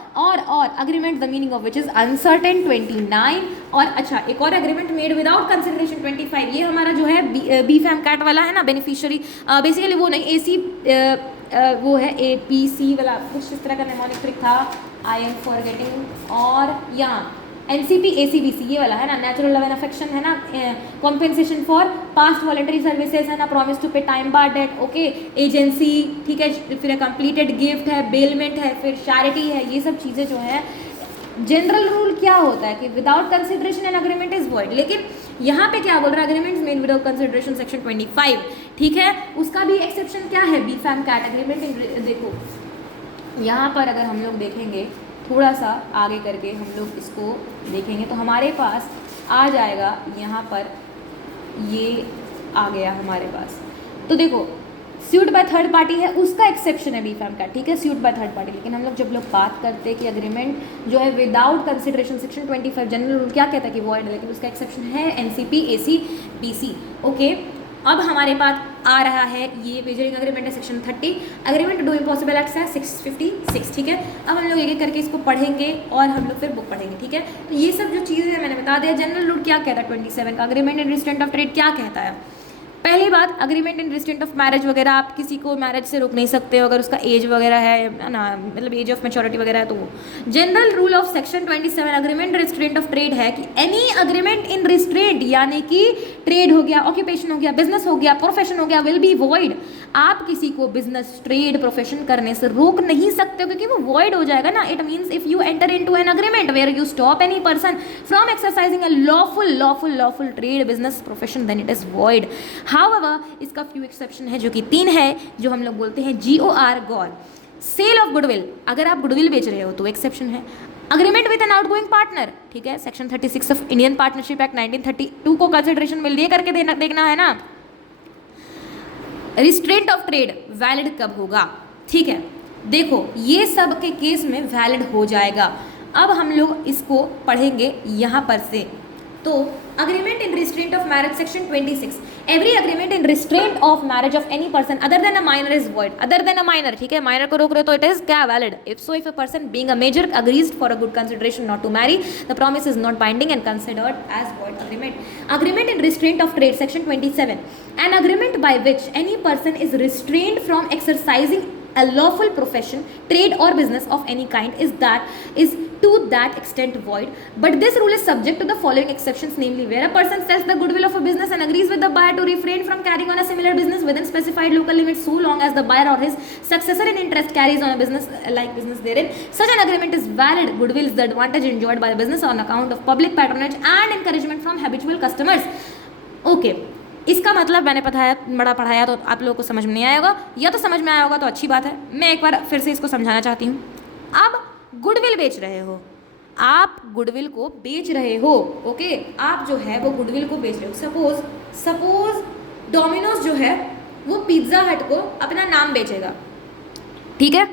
agreement the meaning of which is uncertain, 29. और अच्छा एक और agreement made without consideration, 25. ये हमारा जो है BFAM CAT वाला है ना, बेनिफिशियरी, बेसिकली वो नहीं, AC वो है APC वाला, कुछ इस तरह का नेमोनिक ट्रिक था, I am forgetting, और यहाँ NCP ACBC ये वाला है ना, नेचुरल लव एंड अफेक्शन है ना, compensation for past voluntary services है ना, प्रॉमिस टू पे टाइम बार डेट, ओके, एजेंसी, ठीक है, फिर कंप्लीटेड गिफ्ट है, बेलमेंट है, फिर चैरिटी है, ये सब चीज़ें जो है। जनरल रूल क्या होता है कि without consideration N agreement is void, लेकिन यहाँ पे क्या बोल रहा है, agreements made without consideration section 25, ठीक है, उसका भी एक्सेप्शन क्या है, BFAM CAT अग्रीमेंट। देखो यहाँ पर अगर हम लोग देखेंगे थोड़ा सा आगे करके हम लोग इसको देखेंगे तो हमारे पास आ जाएगा, यहाँ पर ये आ गया हमारे पास। तो देखो स्यूट बाय थर्ड पार्टी है उसका एक्सेप्शन है बी फैम का, ठीक है, स्यूट बाय थर्ड पार्टी। लेकिन हम लोग जब लोग बात करते हैं कि अग्रीमेंट जो है without consideration, section 25 general rule क्या कहता है कि वॉइड है, लेकिन उसका एक्सेप्शन है एनसीपी, एसी, बीसी। ओके, अब हमारे पास आ रहा है ये वेजरिंग अग्रीमेंट है section 30, agreement do impossible acts है 656, ठीक है। अब हम लोग एक एक करके इसको पढ़ेंगे और हम लोग फिर बुक पढ़ेंगे, ठीक है। तो ये सब जो चीज़ें हैं मैंने बता दिया। जनरल रूल क्या कहता है 27 का, agreement in restraint of trade क्या कहता है। पहली बात, agreement in restraint of marriage वगैरह, आप किसी को मैरिज से रोक नहीं सकते हो अगर उसका एज वगैरह है ना, मतलब एज ऑफ मैच्योरिटी वगैरह है तो वो। General rule of section 27 agreement restraint of trade है कि एनी अग्रीमेंट इन रिस्ट्रेंट यानी कि ट्रेड हो गया, ऑक्यूपेशन हो गया, बिजनेस हो गया, प्रोफेशन हो गया, विल बी वॉइड। आप किसी को बिजनेस, ट्रेड, प्रोफेशन करने से रोक नहीं सकते हो क्योंकि वो वॉइड हो जाएगा ना। It means if you enter into an agreement where you stop any person from exercising a lawful trade, business, profession, then it is void. However इसका फ्यू एक्सेप्शन है जो कि 3 है, जो हम लोग बोलते हैं GOR गॉर। सेल ऑफ गुडविल, अगर आप गुडविल बेच रहे हो तो एक्सेप्शन है। Agreement with an outgoing partner, ठीक है, section 36 of Indian partnership act 1932 को कंसिडरेशन में लिए करके देखना है ना। रिस्ट्रेंट ऑफ ट्रेड वैलिड कब होगा, ठीक है, देखो ये सब के केस में वैलिड हो जाएगा। अब हम लोग इसको पढ़ेंगे यहाँ पर से। तो agreement in restraint of marriage section 26, every agreement in restraint of marriage of any person other than a minor is void. Other than a minor, ठीक है, माइनर को रोक रहे हो तो इट इज क्या valid. If so, if a person being a major agrees for a good consideration not to marry, the promise is not binding and considered as void agreement. Agreement in restraint of trade section 27, an agreement by which any person is restrained from exercising a lawful profession, trade or business of any kind is to that extent void. But this rule is subject to the following exceptions, namely where a person sells the goodwill of a business and agrees with the buyer to refrain from carrying on a similar business within specified local limits so long as the buyer or his successor in interest carries on a business like business therein. Such an agreement is valid. Goodwill is the advantage enjoyed by the business on account of public patronage and encouragement from habitual customers. Okay. इसका मतलब मैंने पढ़ाया तो आप लोगों को समझ में नहीं आया होगा, या तो समझ में आया होगा तो अच्छी बात है। मैं एक बार फिर से इसको समझाना चाहती हूँ। अब गुडविल बेच रहे हो, आप गुडविल को बेच रहे हो, ओके, आप जो है वो गुडविल को बेच रहे हो। सपोज डोमिनोज जो है वो पिज्ज़ा हट को अपना नाम बेचेगा, ठीक है,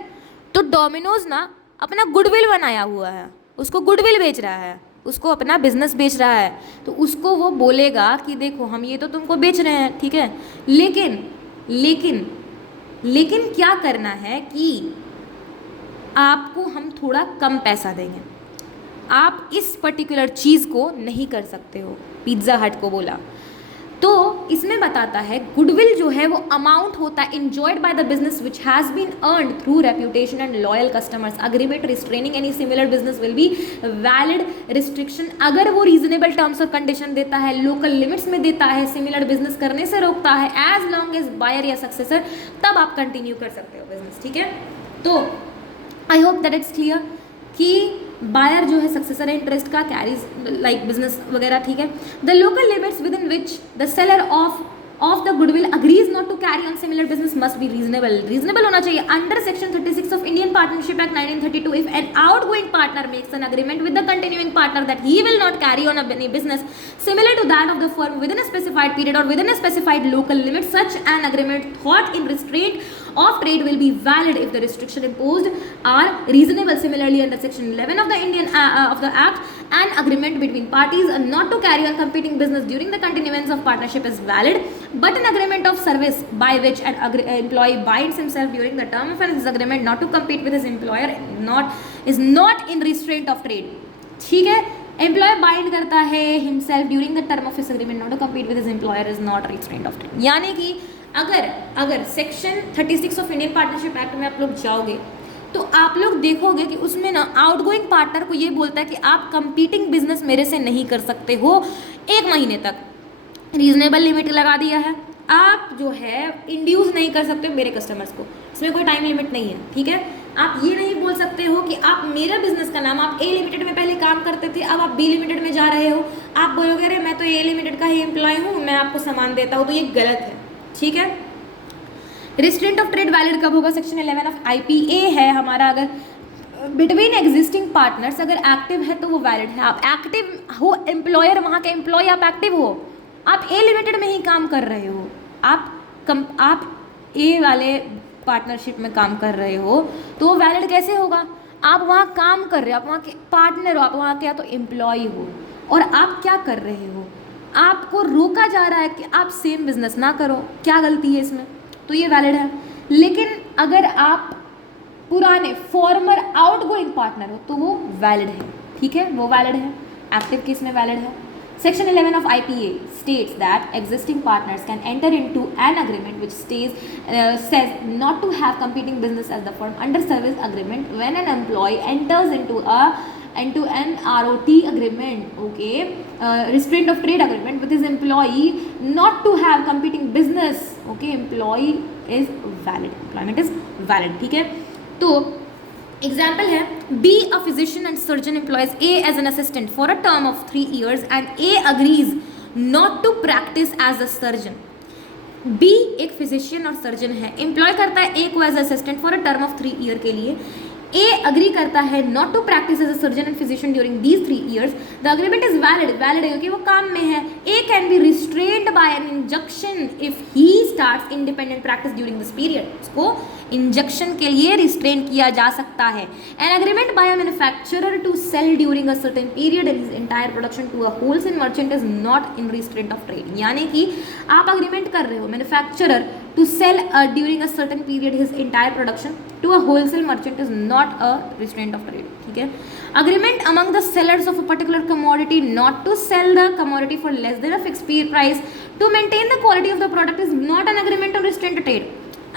तो डोमिनोज ना अपना गुडविल बनाया हुआ है, उसको गुडविल बेच रहा है, उसको अपना बिजनेस बेच रहा है, तो उसको वो बोलेगा कि देखो हम ये तो तुमको बेच रहे हैं, ठीक है, लेकिन लेकिन लेकिन क्या करना है कि आपको हम थोड़ा कम पैसा देंगे, आप इस पर्टिकुलर चीज़ को नहीं कर सकते हो, पिज्ज़ा हट को बोला। तो इसमें बताता है गुडविल जो है वो अमाउंट होता है enjoyed by the business which has been earned through reputation and loyal customers. Agreement restraining any similar business will be valid restriction अगर वो reasonable terms और condition देता है, local limits में देता है, similar business करने से रोकता है, as long as buyer या successor, तब आप continue कर सकते हो business, ठीक है। तो I hope that it's clear कि बायर जो है सक्सेसर है इंटरेस्ट का, कैरीज लाइक बिजनेस वगैरह, ठीक है। The local limits within which the seller of the goodwill agrees not to carry on similar business must be reasonable होना चाहिए। Under section 36 of Indian partnership act 1932, if an outgoing partner makes an agreement with the continuing partner that he will not carry on any business similar to that of the firm within a specified period और within a specified local limit, such an agreement thought in restraint of trade will be valid if the restriction imposed are reasonable. Similarly, under section 11 of the of the act, an agreement between parties not to carry on competing business during the continuance of partnership is valid, but an agreement of service by which an employee binds himself during the term of his agreement not to compete with his employer is not in restraint of trade, ठीक है। Employer bind करता है himself during the term of his agreement not to compete with his employer is not restraint of trade. यानी कि अगर section 36 of Indian partnership act में आप लोग जाओगे तो आप लोग देखोगे कि उसमें ना आउटगोइंग पार्टनर को ये बोलता है कि आप कंपीटिंग बिजनेस मेरे से नहीं कर सकते हो 1 महीने तक, रीजनेबल लिमिट लगा दिया है। आप जो है इंड्यूस नहीं कर सकते हो मेरे कस्टमर्स को, इसमें कोई टाइम लिमिट नहीं है, ठीक है। आप ये नहीं बोल सकते हो कि आप मेरा बिजनेस का नाम, आप ए लिमिटेड में पहले काम करते थे, अब आप बी लिमिटेड में जा रहे हो, आप बोलोगे अरे मैं तो ए लिमिटेड का ही एम्प्लॉय हूँ, मैं आपको सामान देता हूँ, तो ये गलत है, ठीक है। रिस्ट्रेंट ऑफ ट्रेड वैलिड कब होगा? सेक्शन 11 ऑफ IPA है हमारा, अगर बिटवीन एग्जिस्टिंग पार्टनर्स अगर एक्टिव है तो वो वैलिड है। आप एक्टिव हो, एम्प्लॉयर वहाँ के एम्प्लॉय, आप एक्टिव हो, आप ए लिमिटेड में ही काम कर रहे हो, आप ए वाले पार्टनरशिप में काम कर रहे हो तो वो वैलिड कैसे होगा? आप वहाँ काम कर रहे हो, आप वहाँ के पार्टनर हो, आप वहाँ के या तो एम्प्लॉय हो, और आप क्या कर रहे हो? आपको रोका जा रहा है कि आप सेम बिजनेस ना करो। क्या गलती है इसमें? तो ये वैलिड है। लेकिन अगर आप पुराने फॉर्मर आउटगोइंग पार्टनर हो तो वो वैलिड है, ठीक है, वो वैलिड है, एक्टिव केस में वैलिड है। Section 11 of IPA states that existing partners can enter into an agreement which says not to have competing business as the firm under service agreement when an employee enters into an ROT agreement, okay, restraint of trade agreement with his employee not to have competing business, okay, employee is valid, employment is valid, ठीक है। तो example है, B a physician and surgeon employs A as an assistant for a term of 3 years and A agrees not to practise as a surgeon. B एक physician और surgeon है, employ करता है A को as assistant for a term of 3 year के लिए। A agree करता है not to practise as a surgeon and physician during these 3 years। The agreement is valid, valid है क्योंकि वो काम में है। A can be restrained by an injunction if he starts independent practice during this period. उसको injunction के लिए restrain किया जा सकता है। An agreement by a manufacturer to sell during a certain period in his entire production to a wholesale merchant is not in restraint of trade. यानी कि आप अग्रीमेंट कर रहे हो manufacturer to sell during a certain period his entire production to a wholesale merchant is not a restraint of trade, ठीक है। Agreement among the sellers of a particular commodity not to sell the commodity for less than a fixed price to maintain the quality of the product is not an agreement on restraint trade.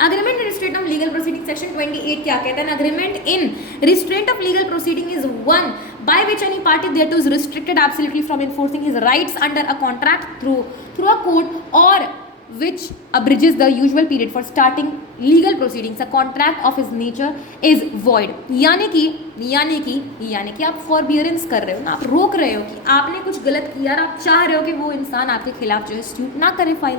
Agreement in restraint of legal proceeding section 28 क्या कहता है? Agreement in restraint of legal proceeding is one by which any party thereto is restricted absolutely from enforcing his rights under a contract through a court or which abridges the usual period for starting legal proceedings. A contract of his nature is void। यानी कि आप forbearance कर रहे हो ना, आप रोक रहे हो कि आपने कुछ गलत किया और आप चाह रहे हो कि वो इंसान आपके खिलाफ जो है सूट ना करे file.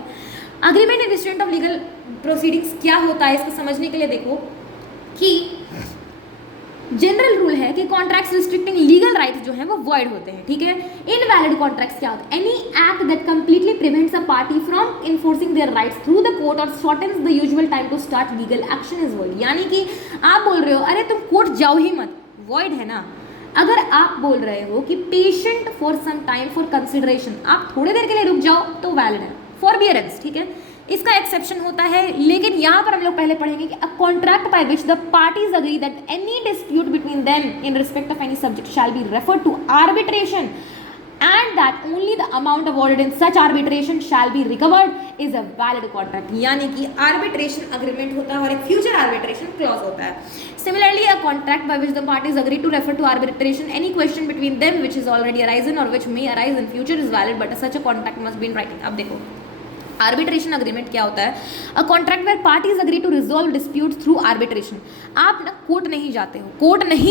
Agreement in restraint of legal proceedings क्या होता है, इसको समझने के लिए देखो कि जनरल रूल है कि कॉन्ट्रैक्ट्स रिस्ट्रिक्टिंग लीगल राइट्स जो हैं वो वॉइड होते हैं, ठीक है। इनवैलिड कॉन्ट्रैक्ट्स क्या होते हैं? Any act that completely prevents a party from enforcing their rights through the court और shortens the usual time to start legal action is void. यानी कि आप बोल रहे हो अरे तुम कोर्ट जाओ ही मत, वॉइड है ना। अगर आप बोल रहे हो कि patient for some time for consideration, आप थोड़ी देर के लिए रुक जाओ तो वैलिड है, फॉरबियरेंस, ठीक है। इसका एक्सेप्शन होता है, लेकिन यहाँ पर हम लोग पहले पढ़ेंगे कि a contract by which the parties agree that any dispute between them in respect of any subject shall be referred to arbitration and that only the amount awarded in such arbitration shall be recovered is a valid contract। यानी कि arbitration agreement होता है और एक future arbitration clause होता है। Similarly, a contract by which the parties agree to refer to arbitration any question between them which is already arisen or which may arise in future is valid, but such a contract must be in writing। अब देखो arbitration agreement क्या होता है? A contract where parties agree to resolve dispute through arbitration. आप ना court नहीं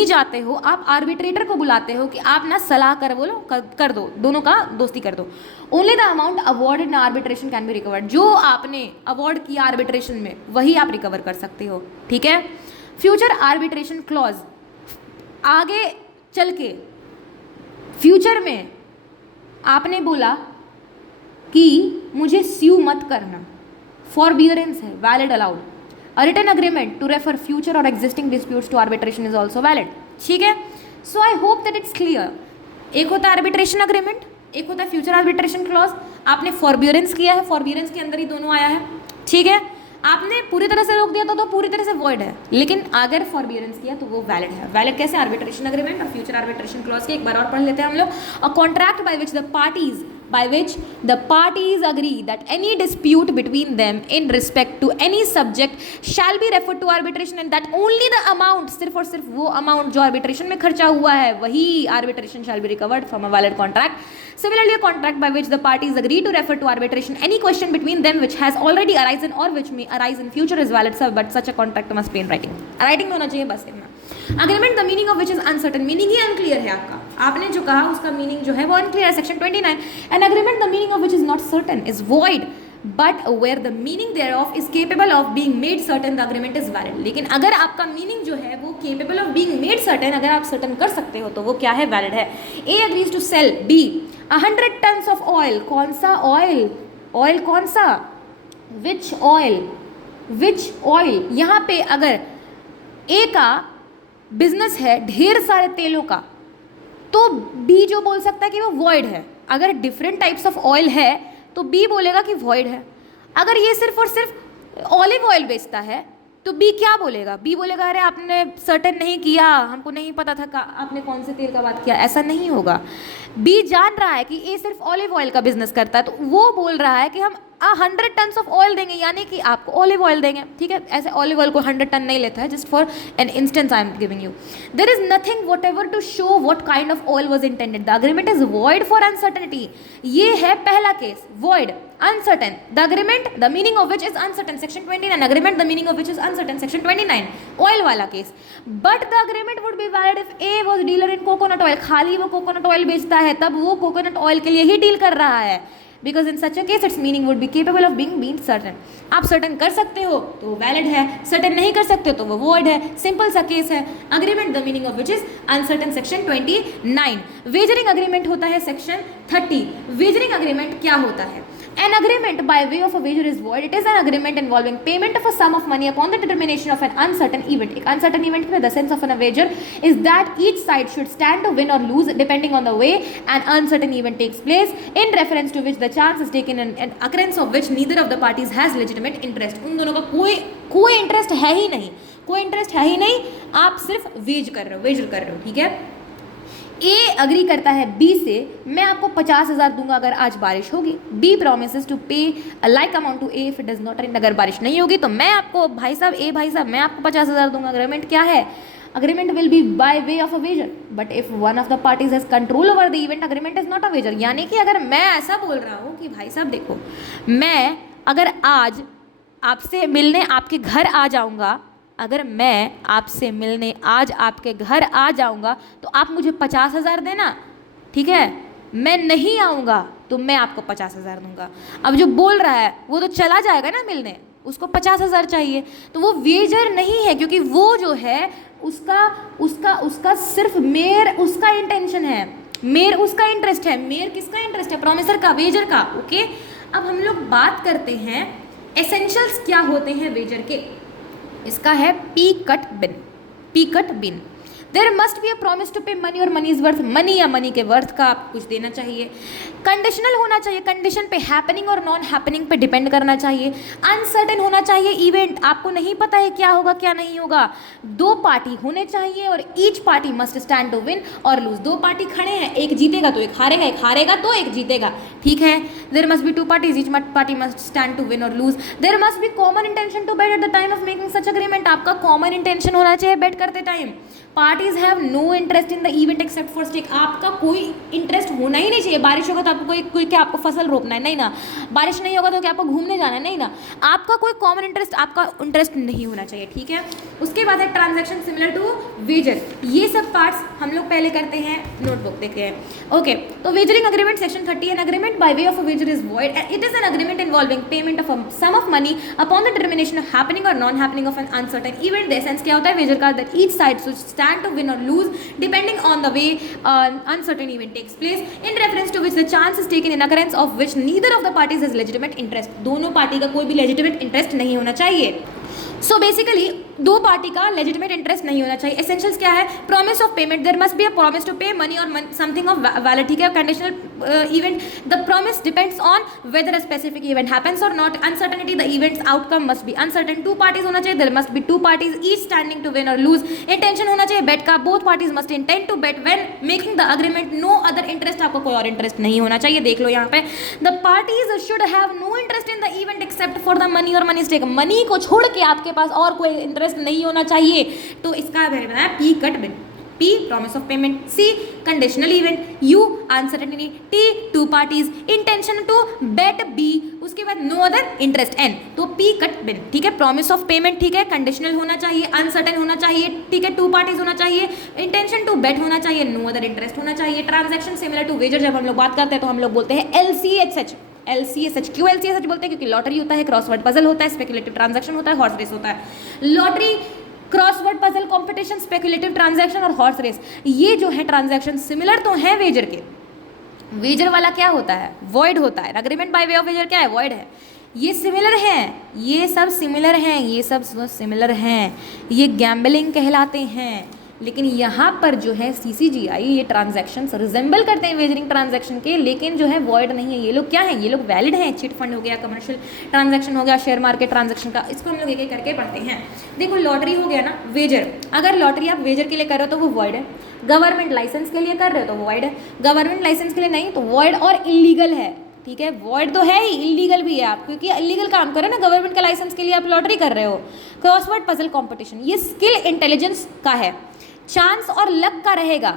जाते हो, आप आर्बिट्रेटर को बुलाते हो कि आप ना सलाह कर दो, दोनों का दोस्ती कर दो। Only the amount awarded in arbitration can be recovered. जो आपने अवॉर्ड किया आर्बिट्रेशन में वही आप रिकवर कर सकते हो, ठीक है। फ्यूचर आर्बिट्रेशन क्लॉज, आगे चल के फ्यूचर में आपने बोला कि मुझे स्यू मत करना, फॉरबियरेंस है, valid allowed. A written agreement to refer future और existing disputes to arbitration is also valid, ठीक है। So I hope that it's clear. एक होता है आर्बिट्रेशन अग्रीमेंट, एक होता है फ्यूचर आर्बिट्रेशन क्लॉज। आपने फॉरबियरेंस किया है, फॉरबियरेंस के अंदर ही दोनों आया है, ठीक है। आपने पूरी तरह से रोक दिया तो पूरी तरह से वॉइड है, लेकिन अगर फॉरबियरेंस किया तो वो वैलिड है। वैलिड कैसे? आर्बिट्रेशन अग्रीमेंट और फ्यूचर आर्बिट्रेशन क्लॉज के एक बार और पढ़ लेते हैं हम लोग। अ contract by which the parties agree that any dispute between them in respect to any subject shall be referred to arbitration and that only the amount, सिर्फ और सिर्फ वो अमाउंट जो आर्बिट्रेशन में खर्चा हुआ है वही arbitration shall be recovered from a valid contract। Similarly, a contract by which the parties agree to refer to arbitration any question between them which has already arisen or which may arise in future is valid, sir, but such a contract must be in writing। writing होना चाहिए बस इतना। Agreement the meaning of which is uncertain, meaning he unclear है आपका, आपने जो कहा उसका मीनिंग जो है वो अनक्लियर है। Section 29, an agreement the meaning of which is not certain is void but where the meaning thereof is capable of being made certain the agreement is valid. लेकिन अगर आपका मीनिंग जो है वो capable of being made certain, अगर आप certain कर सकते हो तो वो क्या है? वैलिड है। A agrees to sell B 100 tons of oil. कौन सा ऑयल? ऑयल कौन सा? विच ऑयल? विच ऑयल, यहाँ पे अगर ए का बिजनेस है ढेर सारे तेलों का, तो बी जो बोल सकता है कि वो वॉइड है। अगर डिफरेंट टाइप्स ऑफ ऑयल है तो बी बोलेगा कि वॉइड है। अगर ये सिर्फ और सिर्फ ऑलिव ऑयल बेचता है तो बी क्या बोलेगा? बी बोलेगा अरे आपने सर्टेन नहीं किया, हमको नहीं पता था आपने कौन से तेल का बात किया। ऐसा नहीं होगा। बी जान रहा है कि ए सिर्फ ऑलिव ऑयल का बिजनेस करता है, तो वो बोल रहा है कि हम 100 टन ऑफ ऑयल देंगे, यानी कि आपको ऑलिव ऑयल देंगे, ठीक है। ऐसे ऑलिव ऑयल को 100 टन नहीं लेता है, just for an instance I am giving you. There is nothing whatever to show what kind of oil was intended. The agreement is void for uncertainty. ये है पहला केस, void, uncertain. The agreement, the meaning of which is uncertain. Section 29. Agreement, the meaning of which is uncertain. Section 29. Oil वाला case. But the agreement would be valid if A was dealer in coconut oil. खाली वो coconut oil बेचता है, तब वो coconut oil के लिए ही deal कर रहा है. Because in such a case, its meaning would be capable of being certain. आप certain कर सकते हो तो valid है, certain नहीं कर सकते हो तो वो void है. Simple सा केस है. Agreement, the meaning of which is uncertain. Section 29. Wagering agreement होता है Section 30. Wagering agreement क्या होता है? An agreement by way of a wager is void. It is an agreement involving payment of a sum of money upon the determination of an uncertain event. एक uncertain event में the sense of an wager is that each side should stand to win or lose depending on the way an uncertain event takes place, in reference to which the chance is taken and occurrence of which neither of the parties has legitimate interest. उन दोनों का कोई interest है ही नहीं, कोई interest है ही नहीं, आप सिर्फ वेजर कर रहे हो, ठीक है। ए अग्री करता है बी से, मैं आपको 50,000 दूंगा अगर आज बारिश होगी। B promises to pay like amount to A if it does not rain. अगर बारिश नहीं होगी तो मैं आपको भाई साहब मैं आपको 50,000 दूंगा। अग्रीमेंट क्या है? Agreement will be by way of a wager, but if one of the parties has control over the event, agreement is not a wager. यानी कि अगर मैं ऐसा बोल रहा हूँ कि भाई साहब देखो, मैं अगर आज आपसे मिलने आपके घर आ जाऊँगा, अगर मैं आपसे मिलने आज आपके घर आ जाऊंगा तो आप मुझे 50,000 देना, ठीक है। मैं नहीं आऊँगा तो मैं आपको 50,000 दूंगा। अब जो बोल रहा है वो तो चला जाएगा ना मिलने, उसको 50,000 चाहिए, तो वो वेजर नहीं है, क्योंकि वो जो है उसका सिर्फ मेयर उसका इंटेंशन है, मेयर उसका इंटरेस्ट है। मेयर किसका इंटरेस्ट है? प्रोमिसर का, वेजर का, ओके। अब हम लोग बात करते हैं एसेंशियल्स क्या होते हैं वेजर के। इसका है P cut bin. There must be a promise to pay money और मनी इज वर्थ, मनी या मनी के वर्थ का आपको कुछ देना चाहिए। कंडीशनल होना चाहिए, कंडीशन पे हैपनिंग और नॉन हैपनिंग पे डिपेंड करना चाहिए। अनसर्टेन होना चाहिए इवेंट, आपको नहीं पता है क्या होगा क्या नहीं होगा। दो पार्टी होने चाहिए और each party must stand to win और लूज। दो पार्टी खड़े हैं, एक जीतेगा तो एक हारेगा, एक हारेगा तो एक जीतेगा, ठीक है। There must be two parties, each party must stand to win और lose. There must be common intention to bet at the time of making such agreement, आपका कॉमन इंटेंशन होना चाहिए बेट करते time. Parties have no interest in the event except for stake, आपका कोई interest होना ही नहीं चाहिए। बारिश होगा तो आपको कोई क्या आपको फसल रोपना है? नहीं ना। बारिश नहीं होगा तो क्या आपको घूमने जाना है? नहीं ना। आपका कोई कॉमन इंटरेस्ट, आपका इंटरेस्ट नहीं होना चाहिए, ठीक है। उसके बाद है ट्रांजैक्शन सिमिलर टू वेजर। ये सब पार्ट्स हम लोग पहले करते हैं, नोटबुक देखते हैं, ओके। तो wagering agreement section 30, an agreement by way of a wager is void and it is an agreement involving payment of a sum of money upon the determination of happening और non happening of an uncertain event. The essence क्या होता है wager का? That each side should stand to win और lose depending on the way uncertain event takes place, in reference to which the chance is taken in occurrence of which neither of the parties has legitimate interest। दोनों party का कोई भी legitimate interest नहीं होना चाहिए। So basically दो party का legitimate interest नहीं होना चाहिए। एसेंशियल्स क्या है? Promise of payment, there must be a promise to pay money और समथिंग ऑफ वैलिड, ठीक है। Conditional event, the promise depends on whether a specific event happens और not. Uncertainty, the event's outcome must be uncertain. Two parties होना चाहिए, there must be two parties each standing to win और lose. Intention होना चाहिए bet का, both parties must intend to bet when making the agreement. No other interest, आपको कोई और interest नहीं होना चाहिए। देख लो यहाँ पे, the parties should have no interest in the event except for the money और मनी स्टेक। मनी को छोड़ के आपके पास और कोई इंटरेस्ट नहीं होना चाहिए। तो इसका मैंने बताया P cut bin. P promise of payment, C conditional event, U uncertainty, T two parties intention to bet, B उसके बाद no other interest, N तो P कट बिन, ठीक है। promise of payment, ठीक है, conditional होना चाहिए, uncertain होना चाहिए, ठीक है, two parties होना चाहिए, intention to bet होना चाहिए, no other interest होना चाहिए। transaction similar to wager जब हम लोग बात करते हैं तो हम लोग बोलते हैं LCHH। LCSH क्यों LCSH बोलते हैं? क्योंकि लॉटरी होता है, क्रॉसवर्ड पजल होता है, स्पेकुलेटिव ट्रांजैक्शन होता है, हॉर्स रेस होता है। Lottery, crossword puzzle, competition, speculative transaction और हॉर्स रेस, ये जो है ट्रांजैक्शन सिमिलर तो है वेजर के। वेजर वाला क्या होता है? वॉइड होता है। Agreement by way of wager क्या है? वॉइड है। ये सिमिलर हैं, ये सब सिमिलर हैं, ये सब सिमिलर हैं, ये गैम्बलिंग कहलाते हैं। लेकिन यहाँ पर जो है CCGI ये ट्रांजैक्शंस रिजेंबल करते हैं वेजरिंग ट्रांजैक्शन के, लेकिन जो है वॉइड नहीं है। ये लोग क्या हैं, ये लोग वैलिड हैं। चिट फंड हो गया, कमर्शियल ट्रांजैक्शन हो गया, शेयर मार्केट ट्रांजैक्शन का, इसको हम लोग एक एक करके पढ़ते हैं। देखो लॉटरी हो गया ना, वेजर, अगर लॉटरी आप वेजर के लिए कर रहे हो तो वो वॉइड है। गवर्नमेंट लाइसेंस के लिए कर रहे हो तो वो वॉइड है। गवर्नमेंट लाइसेंस के लिए नहीं तो वॉइड और इलीगल है, ठीक है। वॉइड तो है ही, इलीगल भी है आप, क्योंकि इलीगल काम कर रहे हो ना, गवर्नमेंट का लाइसेंस के लिए आप लॉटरी कर रहे हो। क्रॉसवर्ड पजल कंपटीशन, ये स्किल इंटेलिजेंस का है, चांस और लक का रहेगा।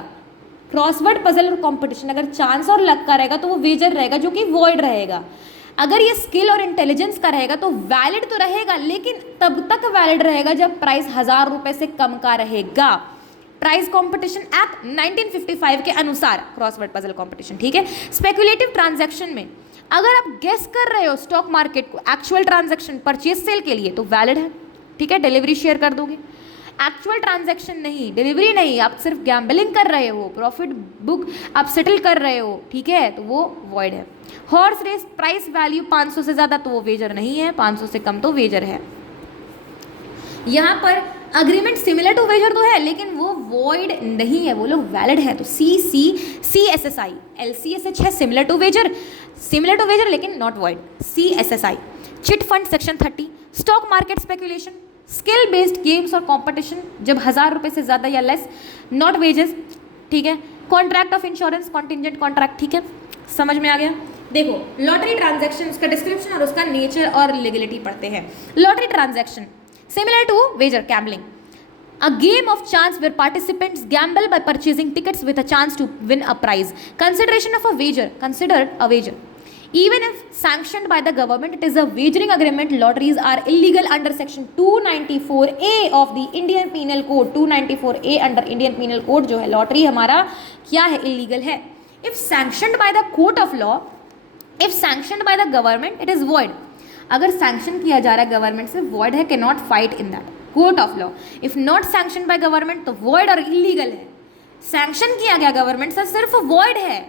क्रॉसवर्ड पजल कंपटीशन अगर चांस और लक का रहेगा तो वो वेजर रहेगा, जो कि वॉइड रहेगा। अगर ये स्किल और इंटेलिजेंस का रहेगा तो वैलिड तो रहेगा, लेकिन तब तक वैलिड रहेगा जब प्राइस 1000 रुपए से कम का रहेगा। प्राइस कंपटीशन एक्ट 1955 के अनुसार क्रॉसवर्ड पजल कंपटीशन, ठीक है। स्पेकुलेटिव ट्रांजैक्शन में अगर आप गेस कर रहे हो स्टॉक मार्केट को एक्चुअल ट्रांजैक्शन परचेज सेल के लिए तो वैलिड है, ठीक है, डिलीवरी शेयर कर दोगे। एक्चुअल ट्रांजैक्शन नहीं, डिलीवरी नहीं, आप सिर्फ गैम्बलिंग कर रहे हो, प्रॉफिट बुक आप सेटल कर रहे हो, ठीक है, तो वो वॉइड है। हॉर्स रेस प्राइस वैल्यू 500 से ज़्यादा तो वो वेजर नहीं है, 500 से कम तो वेजर है। यहाँ पर अग्रीमेंट सिमिलर टू वेजर तो है, लेकिन वो वॉइड नहीं है, वो लोग वैलिड है। तो CSSI LCSH है, सिमिलर टू वेजर लेकिन not void. CSSI chit fund section 30, stock market speculation, skill based games और कंपटीशन जब 1000 रुपए से ज़्यादा या लेस, नॉट वेजेस, ठीक है। Contract of insurance, contingent contract, ठीक है, समझ में आ गया। देखो लॉटरी ट्रांजैक्शन, उसका डिस्क्रिप्शन और उसका नेचर और लीगलिटी पढ़ते हैं। Lottery transaction similar to wager gambling, a game of chance where participants gamble by purchasing tickets with a chance to win a prize. Consideration of a wager, considered a wager. Even if sanctioned by the government, it is a wagering agreement. Lotteries are illegal under section 294A of the Indian Penal Code. 294A under Indian Penal Code जो है lottery हमारा क्या है, illegal है। If sanctioned by the court of law, if sanctioned by the government, it is void. अगर sanction किया जा रहा है गवर्नमेंट से, वॉइड है, can not fight in that court of law. If not sanction by government तो void और illegal है। सैंक्शन किया गया गवर्नमेंट से, सिर्फ वॉइड है,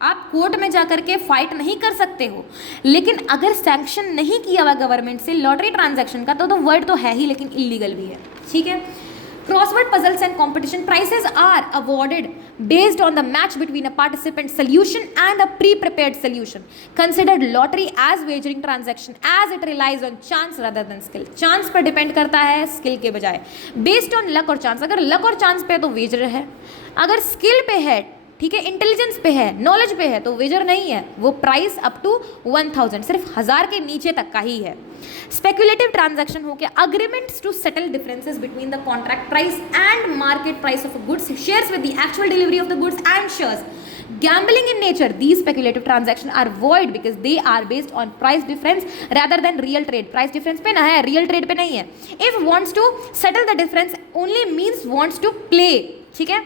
आप कोर्ट में जाकर के फाइट नहीं कर सकते हो। लेकिन अगर सैंक्शन नहीं किया हुआ गवर्नमेंट से लॉटरी ट्रांजैक्शन का तो वॉइड तो है ही, लेकिन इलीगल भी है, ठीक है। Crossword puzzles and competition prizes are awarded based on the match between a participant solution and a pre-prepared solution. Considered lottery as wagering transaction as it relies on chance rather than skill. Chance पर depend करता है skill के बजाय। Based on luck और chance, अगर luck और chance पे है तो wager है, अगर skill पे है, ठीक है, इंटेलिजेंस पे है, नॉलेज पे है तो वेजर नहीं है। वो प्राइस अप टू 1000, सिर्फ 1000 के नीचे तक का ही है। स्पेकुलेटिव ट्रांजैक्शन हो गया agreements to settle differences between the contract price and market price of goods, shares with the actual delivery of the goods and shares. Gambling in nature, these speculative transactions are void because they are based on price difference rather than real trade. Price difference पे ना है, real trade पे नहीं है। If wants to settle the difference only means wants to play, ठीक है।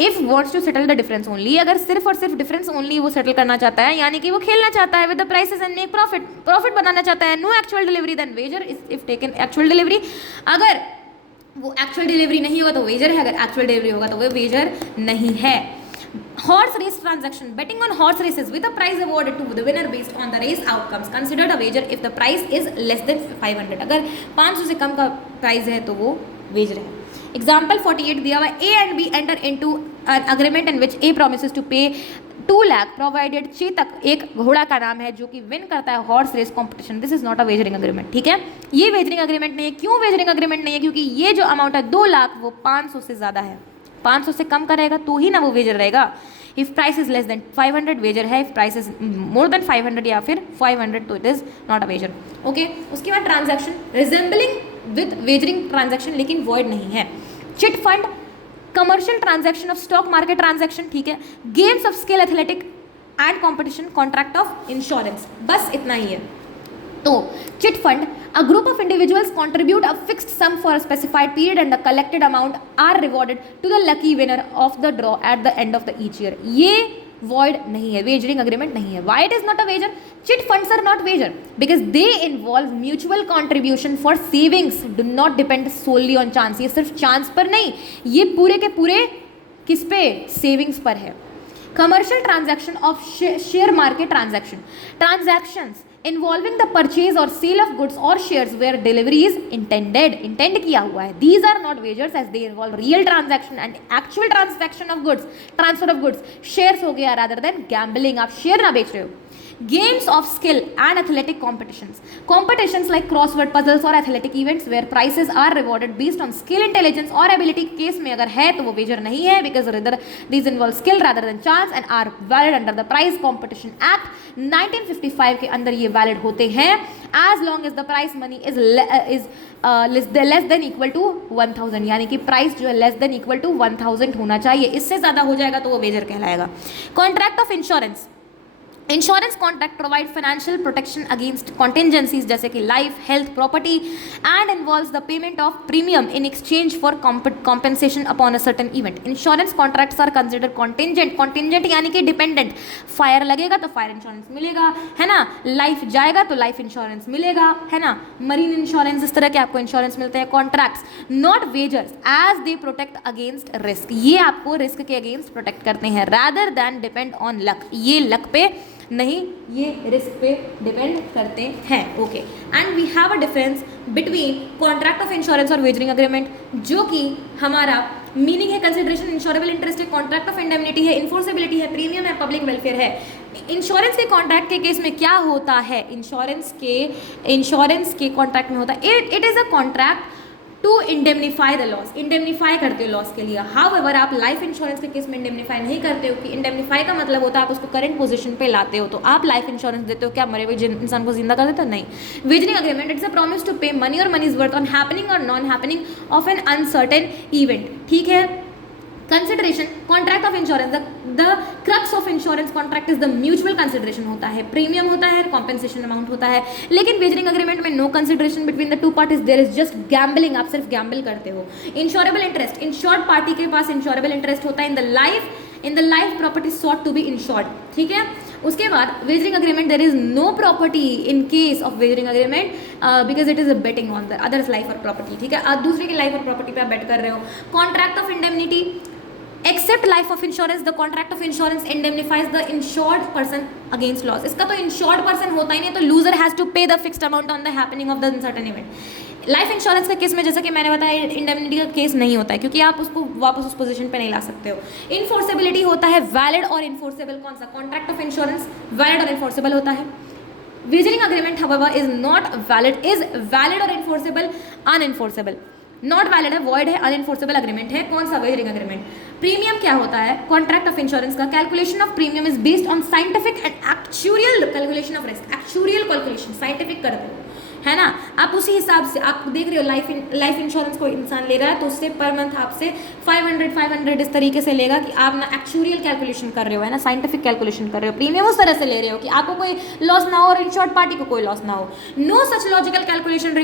If wants to settle the difference only, अगर सिर्फ और सिर्फ डिफरेंस ओनली वो सेटल करना चाहता है, यानी कि वो खेलना चाहता है with the prices and make profit बनाना चाहता है, no actual delivery then wager if taken actual delivery. अगर वो एक्चुअल डिलीवरी नहीं होगा तो वेजर है, अगर एक्चुअल डिलीवरी होगा तो वो वेजर नहीं है। Horse race transaction, betting on horse races with a prize awarded to the winner based on the race outcomes, considered a wager if the price is less than 500. अगर 500 से कम का price है तो वो वेजर है। Example 48 दिया हुआ, A and B enter into an agreement in which A promises to pay 2 lakh provided Chetak, एक घोड़ा का नाम है जो कि विन करता है horse race competition. This is not a wagering agreement, ठीक है, ये वेजरिंग अग्रीमेंट नहीं है। क्यों वेजरिंग अग्रीमेंट नहीं है? क्योंकि ये जो अमाउंट है 2 लाख वो 500 से ज़्यादा है, 500 से कम का रहेगा तो ही ना वो वेजर रहेगा। If price is less than 500 wager है, if price is more than 500 या फिर 500 तो it is not a wager, okay. उसके बाद transaction resembling with wagering transaction लेकिन वॉइड नहीं है। Chit fund, commercial transaction of stock market transaction, ठीक है, games of skill athletic and competition, contract of insurance, बस इतना ही है। तो chit fund, a group of individuals contribute a fixed sum for a specified period and the collected amount are rewarded to the lucky winner of the draw at the end of the each year. ये void नहीं है, wagering agreement नहीं है। Why it is not a wager? Chit funds are not wager because they involve mutual contribution for savings, do not depend solely on chance. ये सिर्फ chance पर नहीं, ये पूरे के पूरे किस पे? सेविंग्स पर है। Commercial transaction of share market transaction, transactions involving the purchase और सेल ऑफ गुड्स और shares where delivery is intended, intend किया हुआ है. These are not wagers as they involve real transaction and actual transaction of goods, transfer of goods. Shares हो गया rather than gambling, आप share ना बेच रहे हो. Games of skill and athletic competitions. Competitions like crossword puzzles or athletic events where prizes are rewarded based on skill, intelligence और ability. Case में अगर है तो वो wager नहीं है because rather these involve skill rather than chance and are valid under the Prize Competition Act 1955 के अंदर ये valid होते हैं as long as the prize money is less than equal to 1000, यानी कि प्राइस जो है less than equal to 1000 होना चाहिए. इससे ज़्यादा हो जाएगा तो वो wager कहलाएगा. Contract of insurance. Insurance contract provide financial protection against contingencies जैसे कि life, health, property and involves the payment of premium in exchange for compensation upon a certain event. Insurance contracts are consider contingent, contingent यानी कि dependent. Fire लगेगा तो fire insurance मिलेगा, है ना. Life जाएगा तो लाइफ इंश्योरेंस मिलेगा, है ना. मरीन इंश्योरेंस, इस तरह के आपको इंश्योरेंस मिलते हैं. Contracts not wagers as they protect against risk, ये आपको रिस्क के अगेंस्ट प्रोटेक्ट करते हैं rather than depend on luck, ये लक पे नहीं, ये रिस्क पे डिपेंड करते हैं. Okay, and we have a difference between contract of insurance और वेजरिंग अग्रीमेंट, जो कि हमारा मीनिंग है कंसिडरेशन, इंश्योरेबल इंटरेस्ट है, कॉन्ट्रैक्ट ऑफ इंडेमनिटी है, इन्फोर्सेबिलिटी है, प्रीमियम है, पब्लिक वेलफेयर है. इंश्योरेंस के कॉन्ट्रैक्ट के केस में क्या होता है, इंश्योरेंस के कॉन्ट्रैक्ट में होता है it is a contract to indemnify the loss, indemnify करते हो लॉस के लिए. हाउएवर आप लाइफ इंश्योरेंस के केस में इंडेमनीफाई नहीं करते हो, कि इंडेमनीफाई का मतलब होता है आप उसको करंट पोजीशन पे लाते हो. तो आप लाइफ इंश्योरेंस देते हो, क्या मरे हुए इंसान को जिंदा कर देते हो? नहीं. Wagering agreement it's a promise to pay money और money is worth on happening और non happening of an uncertain event. ठीक है. Consideration contract of insurance, the crux of insurance contract is the mutual consideration होता है, premium होता है, compensation amount होता है. लेकिन वेजरिंग अग्रीमेंट में no consideration between the two parties, there is just gambling, आप सिर्फ गैम्बल करते हो. इंश्योरेबल इंटरेस्ट, इंश्योर्ड पार्टी के पास इंश्योरेबल इंटरेस्ट होता है in the life property sought to be insured. ठीक है. उसके बाद wagering agreement, there is no property in case of wagering agreement because it is a betting on the others life और property. ठीक है. आप दूसरे की लाइफ और प्रॉपर्टी पे आप बेट कर रहे हो. Contract of indemnity, except life of insurance the contract of insurance indemnifies the insured person against loss. इसका तो इंश्योर्ड पर्सन होता ही नहीं, तो loser has to pay the fixed amount on the happening of the uncertain event. Life insurance के case में जैसा कि मैंने बताया इंडेमनिटी का केस नहीं होता है, क्योंकि आप उसको वापस उस पोजीशन पे नहीं ला सकते हो. इनफोर्सेबिलिटी होता है वैलिड और इनफोर्सेबल. कौन सा? कॉन्ट्रैक्ट ऑफ इंश्योरेंस वैलिड और इनफोर्सेबल होता है. Wagering agreement however is not valid, is valid और इनफोर्सेबल अनइनफोर्सेबल. नॉट वैलिड है, वॉइड है, अनइनफोर्सेबल अग्रीमेंट है. कौन सा? Wagering agreement. प्रीमियम क्या होता है? कॉन्ट्रैक्ट ऑफ इंश्योरेंस का calculation of premium is based on scientific and actual calculation of risk. Actual calculation scientific करते हो, है ना. आप उसी हिसाब से आप देख रहे हो लाइफ इंश्योरेंस कोई इंसान ले रहा है तो उससे पर मंथ आपसे 500 इस तरीके से लेगा कि आप ना एक्चुअल कैलकुलेशन कर रहे हो, है ना, साइंटिफिक कैलकुलेशन कर रहे हो. प्रीमियम उस तरह से ले रहे हो कि आपको कोई लॉस ना हो और इंश्योर्ड पार्टी को कोई लॉस ना हो. No such logical calculation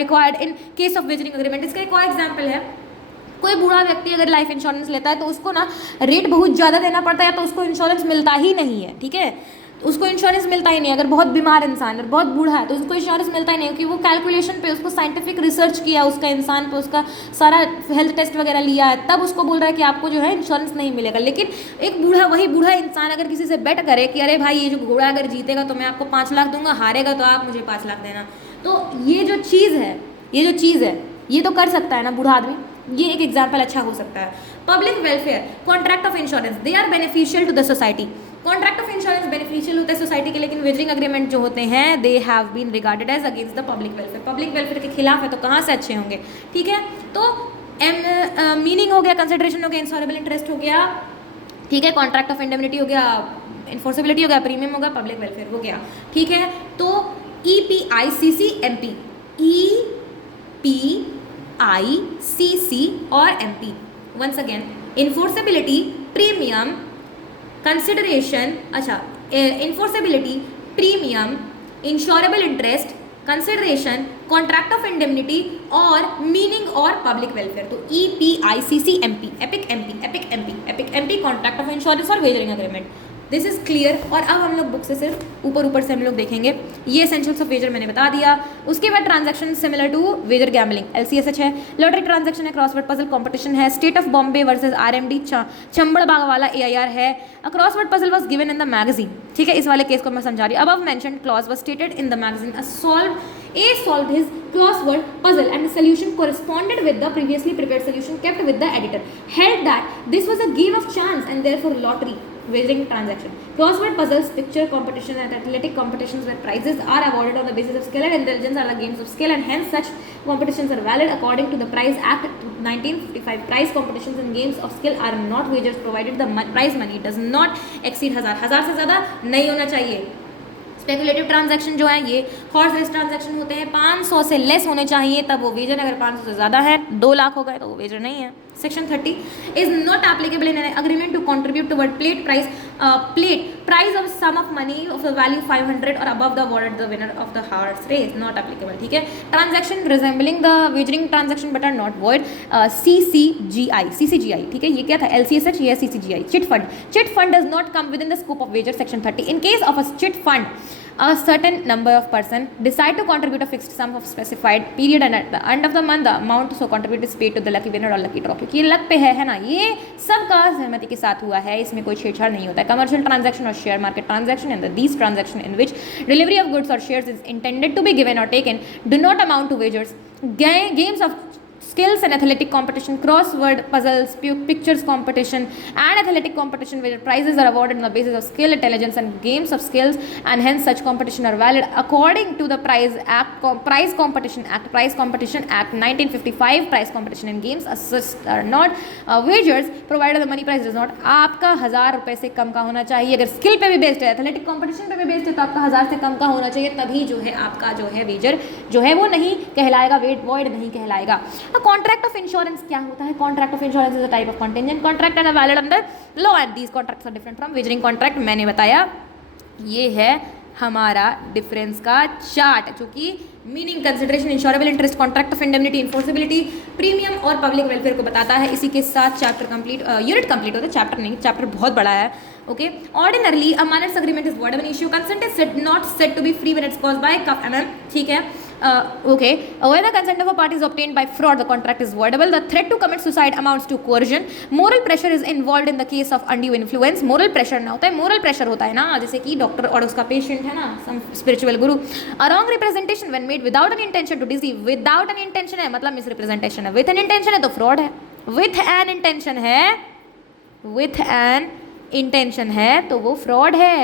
required in case of wagering agreement. इसका एक और एग्जाम्पल है, कोई बूढ़ा व्यक्ति अगर लाइफ इंश्योरेंस लेता है तो उसको ना रेट बहुत ज़्यादा देना पड़ता है, तो उसको इंश्योरेंस मिलता ही नहीं है. ठीक है. उसको इंश्योरेंस मिलता ही नहीं. अगर बहुत बीमार इंसान और बहुत बूढ़ा है तो उसको इंश्योरेंस मिलता ही नहीं, क्योंकि वो कैलकुलेशन पे उसको साइंटिफिक रिसर्च किया उसका इंसान पे, उसका सारा हेल्थ टेस्ट वगैरह लिया है, तब उसको बोल रहा है कि आपको जो है इंश्योरेंस नहीं मिलेगा. लेकिन एक वही बूढ़ा इंसान अगर किसी से बेट करे कि अरे भाई ये जो घोड़ा अगर जीतेगा तो मैं आपको 5 लाख दूंगा, हारेगा तो आप मुझे 5 लाख देना, तो ये जो चीज़ है ये तो कर सकता है ना बूढ़ा आदमी. ये एक एग्जाम्पल अच्छा हो सकता है. Public welfare, contract of insurance, they are beneficial to the society. Contract of insurance beneficial होता है सोसाइटी के, लेकिन वेजरिंग अग्रीमेंट जो होते हैं they have been regarded as against the public welfare. Public welfare के खिलाफ है तो कहाँ से अच्छे होंगे. ठीक है. तो मीनिंग हो गया, कंसिडरेशन हो गया, इंश्योरेबल इंटरेस्ट हो गया. ठीक है. कॉन्ट्रैक्ट ऑफ इंडेमनिटी हो गया, इन्फोर्सेबिलिटी हो गया, प्रीमियम हो गया, पब्लिक वेलफेयर हो गया. ठीक है. तो EPICC और MP. Once again, enforceability, premium, consideration, अच्छा, enforceability, premium, insurable interest, consideration, contract of indemnity और मीनिंग और पब्लिक वेलफेयर. तो EPICC MP, epic MP, contract of insurance और wagering agreement. This is clear. और अब हम लोग बुक से सिर्फ ऊपर से हम लोग देखेंगे। ये एसेंशियल्स ऑफ वेजर मैंने बता दिया। उसके बाद transaction similar to wager gambling, LCSH है, लॉटरी ट्रांजैक्शन है, क्रॉसवर्ड पजल कंपटीशन है, state of Bombay versus RMD Chamarbaugwala AIR है। A crossword puzzle was given in the magazine, ठीक है, इस वाले केस को मैं समझा रही हूँ। Above mentioned clause was stated in the magazine. A solved his crossword puzzle and the solution corresponded with the previously prepared solution kept with the editor. Held that this was a game of chance and therefore lottery wagering transaction. Crossword puzzles, picture competition and athletic competitions where prizes are awarded on the basis of skill and intelligence are the games of skill, and hence such competitions are valid according to the Prize Act 1955. Prize competitions and games of skill are not wagers provided the prize money does not exceed 1000 से ज़्यादा नहीं होना चाहिए। Speculative transaction जो है ये horse race transaction होते हैं, 500 से लेस होने चाहिए तब वो वेजर, अगर 500 से ज़्यादा है 2 लाख हो गए तो वो वेजर नहीं है। Section 30 is not applicable in an agreement to contribute toward prize of sum of money of the value 500 और above the awarded the winner of the horse race, not applicable, ठीक है। Transaction resembling the wagering transaction but are not void, CCGI, ठीक है। ये क्या था, LCSH, ये CCGI। Chit fund does not come within the scope of wager, section 30। In case of a chit fund a certain number of person decide to contribute a fixed sum of specified period and at the end of the month the amount so contributed is paid to the lucky winner or lucky draw, क्योंकि ये luck पे है ना, ये सब का सहमति के साथ हुआ है, इसमें कोई छेड़छाड़ नहीं होता है। कमर्शियल ट्रांजैक्शन और share market transaction and these transaction in which delivery of goods और shares is intended to be given और taken do not amount to wagers. Games of skills and athletic competition, crossword puzzles, pictures competition and athletic competition where prizes are awarded on the basis of skill, intelligence and games of skills, and hence such competition are valid according to the Prize Competition Act 1955. Prize competition and games are not wagers provided the money prize does not आपका 1000 रुपए से कम का होना चाहिए। अगर skill पे भी based है, एथलेटिक कॉम्पिटिशन पे भी बेस्ड है तो आपका 1000 से कम का होना चाहिए, तभी जो है आपका जो है वेजर जो है वो नहीं कहलाएगा, वॉइड नहीं कहलाएगा। कॉन्ट्रैक्ट ऑफ इंश्योरेंस क्या होता है? Contract of insurance is a type of contingent contract and valid under law and these contracts are different from wagering contract. मैंने बताया ये है हमारा डिफरेंस का चार्ट, जो कि meaning, consideration, insurable interest, contract of indemnity, enforceability, premium और public welfare को बताता है। इसी के साथ चैप्टर कंप्लीट, यूनिट कंप्लीट होता है, चैप्टर नहीं, चैप्टर बहुत बड़ा है। Okay, ordinarily a minor's agreement is void ab initio, consent is not said to be free when it's caused by ठीक है। Okay, when the consent of a party is obtained by fraud, the contract is voidable. The threat to commit suicide amounts to coercion. Moral pressure is involved in the case of undue influence. Moral pressure ना होता है, moral pressure होता है ना, जैसे कि doctor और उसका पेशेंट है ना, some spiritual guru. A wrong representation when made without an intention to deceive, without an intention है मतलब misrepresentation है, with an intention है तो fraud है, with an intention है, with an intention है तो वो fraud है,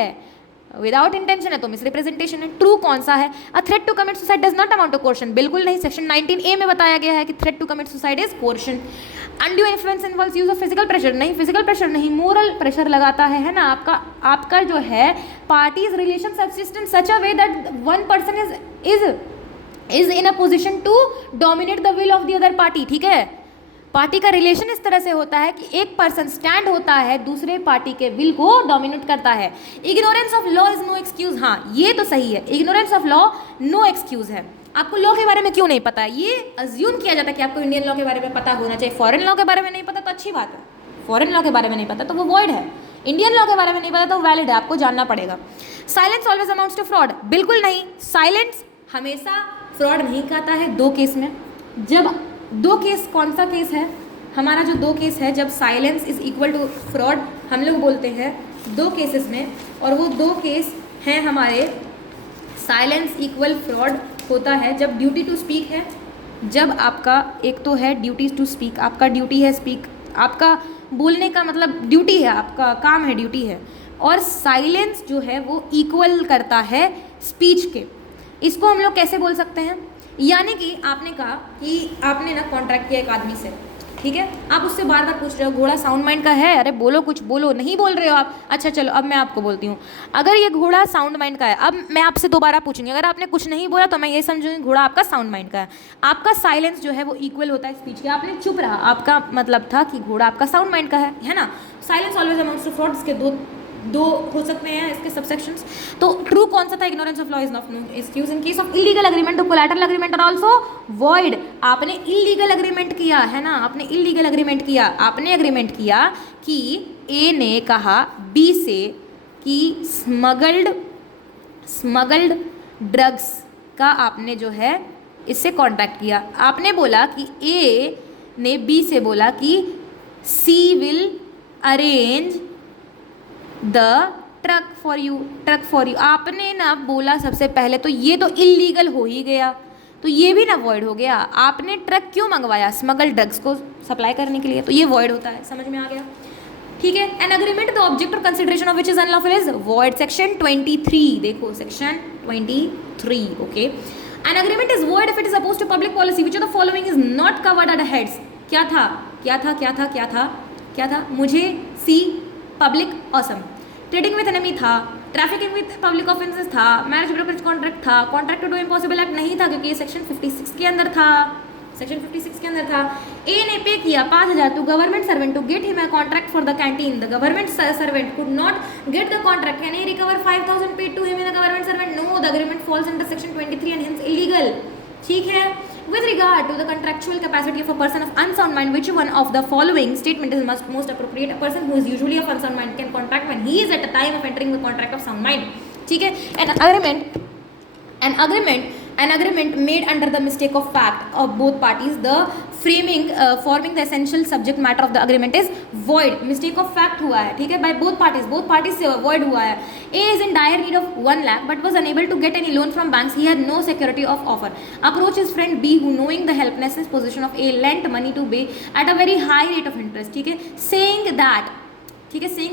विदाउट इंटेंशन है तो मिसरिप्रेजेंटेशन है। ट्रू कौन सा है? A threat to commit suicide does not amount to coercion, बिल्कुल नहीं। सेक्शन 19A में बताया गया है कि threat to commit suicide is coercion. Undue influence involves use of physical pressure, नहीं, फिजिकल प्रेशर नहीं, मोरल प्रेशर लगाता है ना, आपका जो है parties relation subsistent such a way that one person is in a position to dominate the will of the other party, ठीक है। पार्टी का रिलेशन इस तरह से होता है कि एक पर्सन स्टैंड होता है, दूसरे पार्टी के विल को डोमिनेट करता है। Ignorance of law is no excuse, हाँ ये तो सही है, ignorance of law no excuse है। आपको लॉ के बारे में क्यों नहीं पता है? ये अज्यूम किया जाता है कि आपको इंडियन लॉ के बारे में पता होना चाहिए। फॉरेन लॉ के बारे में नहीं पता तो अच्छी बात है, फॉरेन लॉ के बारे में नहीं पता तो वो वॉइड है, इंडियन लॉ के बारे में नहीं पता तो वैलिड है, आपको जानना पड़ेगा। Silence always amounts to fraud, बिल्कुल नहीं, साइलेंस हमेशा फ्रॉड नहीं कहता है। दो केस में, जब दो केस, कौन सा केस है हमारा? जो दो केस है जब silence is equal to fraud हम लोग बोलते हैं दो केसेस में, और वो दो केस हैं हमारे, साइलेंस इक्वल फ्रॉड होता है जब ड्यूटी टू स्पीक है, जब आपका एक तो है ड्यूटी टू स्पीक, आपका ड्यूटी है स्पीक, आपका बोलने का मतलब ड्यूटी है, आपका काम है, ड्यूटी है, और साइलेंस जो है वो इक्वल करता है स्पीच के। इसको हम लोग कैसे बोल सकते हैं? यानी कि आपने कहा कि आपने ना कॉन्ट्रैक्ट किया एक आदमी से, ठीक है, आप उससे बार बार पूछ रहे हो घोड़ा साउंड माइंड का है, अरे बोलो कुछ बोलो, नहीं बोल रहे हो आप, अच्छा चलो अब मैं आपको बोलती हूँ, अगर ये घोड़ा साउंड माइंड का है, अब मैं आपसे दोबारा पूछूंगी, अगर आपने कुछ नहीं बोला तो मैं ये समझूंगी घोड़ा आपका साउंड माइंड का है। आपका साइलेंस जो है वो इक्वल होता है स्पीच के, आपने चुप रहा, आपका मतलब था कि घोड़ा आपका साउंड माइंड का है ना। Silence always amounts to fraud, इसके दो हो सकते हैं इसके सबसेक्शंस। तो ट्रू कौन सा था? Ignorance of law is not no excuse in case of illegal agreement to collateral agreement are also void. आपने इलीगल एग्रीमेंट किया है ना, आपने इलीगल एग्रीमेंट किया, आपने एग्रीमेंट किया कि ए ने कहा बी से कि स्मगल्ड ड्रग्स का आपने जो है इससे कॉन्टैक्ट किया, आपने बोला कि ए ने बी से बोला कि C will arrange the truck for you, आपने ना बोला सबसे पहले, तो ये तो इलीगल हो ही गया, तो ये भी ना वॉइड हो गया। आपने ट्रक क्यों मंगवाया? स्मगल ड्रग्स को सप्लाई करने के लिए, तो ये वॉइड होता है। समझ में आ गया? ठीक है। एन अग्रीमेंट द ऑब्जेक्ट और consideration of which is unlawful is void. Section 23, देखो section 23, okay. An agreement is void if it is oppose to public policy which of the following is not covered under heads. क्या था? मुझे सी public awesome, trading with enemy था, trafficking with public offences था, marriage brokerage contract था, contract to do impossible act नहीं था क्योंकि ये सेक्शन 56 के अंदर था। ए ने पे किया 5,000 to government servant to get him a contract for the canteen. The government servant could not get the contract, can he recover 5,000 paid to him in the government servant? No, the agreement falls under section 23 and hence illegal. ठीक है। With regard to the contractual capacity of a person of unsound mind, which one of the following statement is most appropriate? A person who is usually of unsound mind can contract when he is at the time of entering the contract of sound mind. ठीक है। An agreement made under the mistake of fact of both parties, the forming the essential subject matter of the agreement is void. Mistake of fact हुआ है, ठीक है, by both parties से void हुआ है। A is in dire need of 1 lakh but was unable to get any loan from banks. He had no security of offer. Approach his friend B who, knowing the helplessness position of A, lent money to B at a very high rate of interest. ठीक है, saying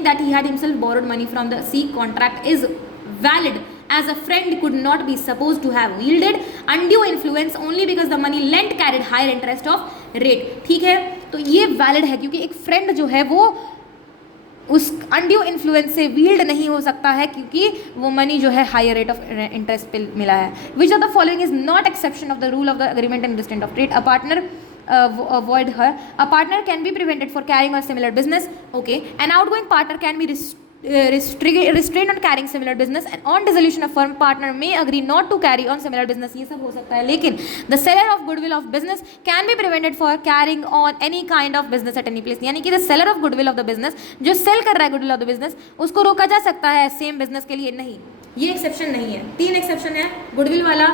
that he had himself borrowed money from the C. Contract is valid as a friend could not be supposed to have wielded undue influence only because the money lent carried higher interest of rate. ठीक है, तो ये valid है क्योंकि एक friend जो है वो उस अनड्यू इन्फ्लुएंस से वील्ड नहीं हो सकता है क्योंकि वो मनी जो है हायर रेट ऑफ इंटरेस्ट पे मिला है। विच of the following is not exception of the rule of the agreement and restraint of trade? A partner avoid her. A partner can be prevented for carrying a similar business. Okay. An outgoing partner can be restrained on carrying similar business, and on dissolution of firm, partner may agree not to carry on similar business. ये सब हो सकता है, लेकिन the seller of goodwill of business can be prevented for carrying on any kind of business at any place. यानी कि the seller of goodwill of the business, जो sell कर रहा है goodwill of the business, उसको रोका जा सकता है same business के लिए नहीं। ये एक्सेप्शन नहीं है। 3 एक्सेप्शन है, गुडविल वाला,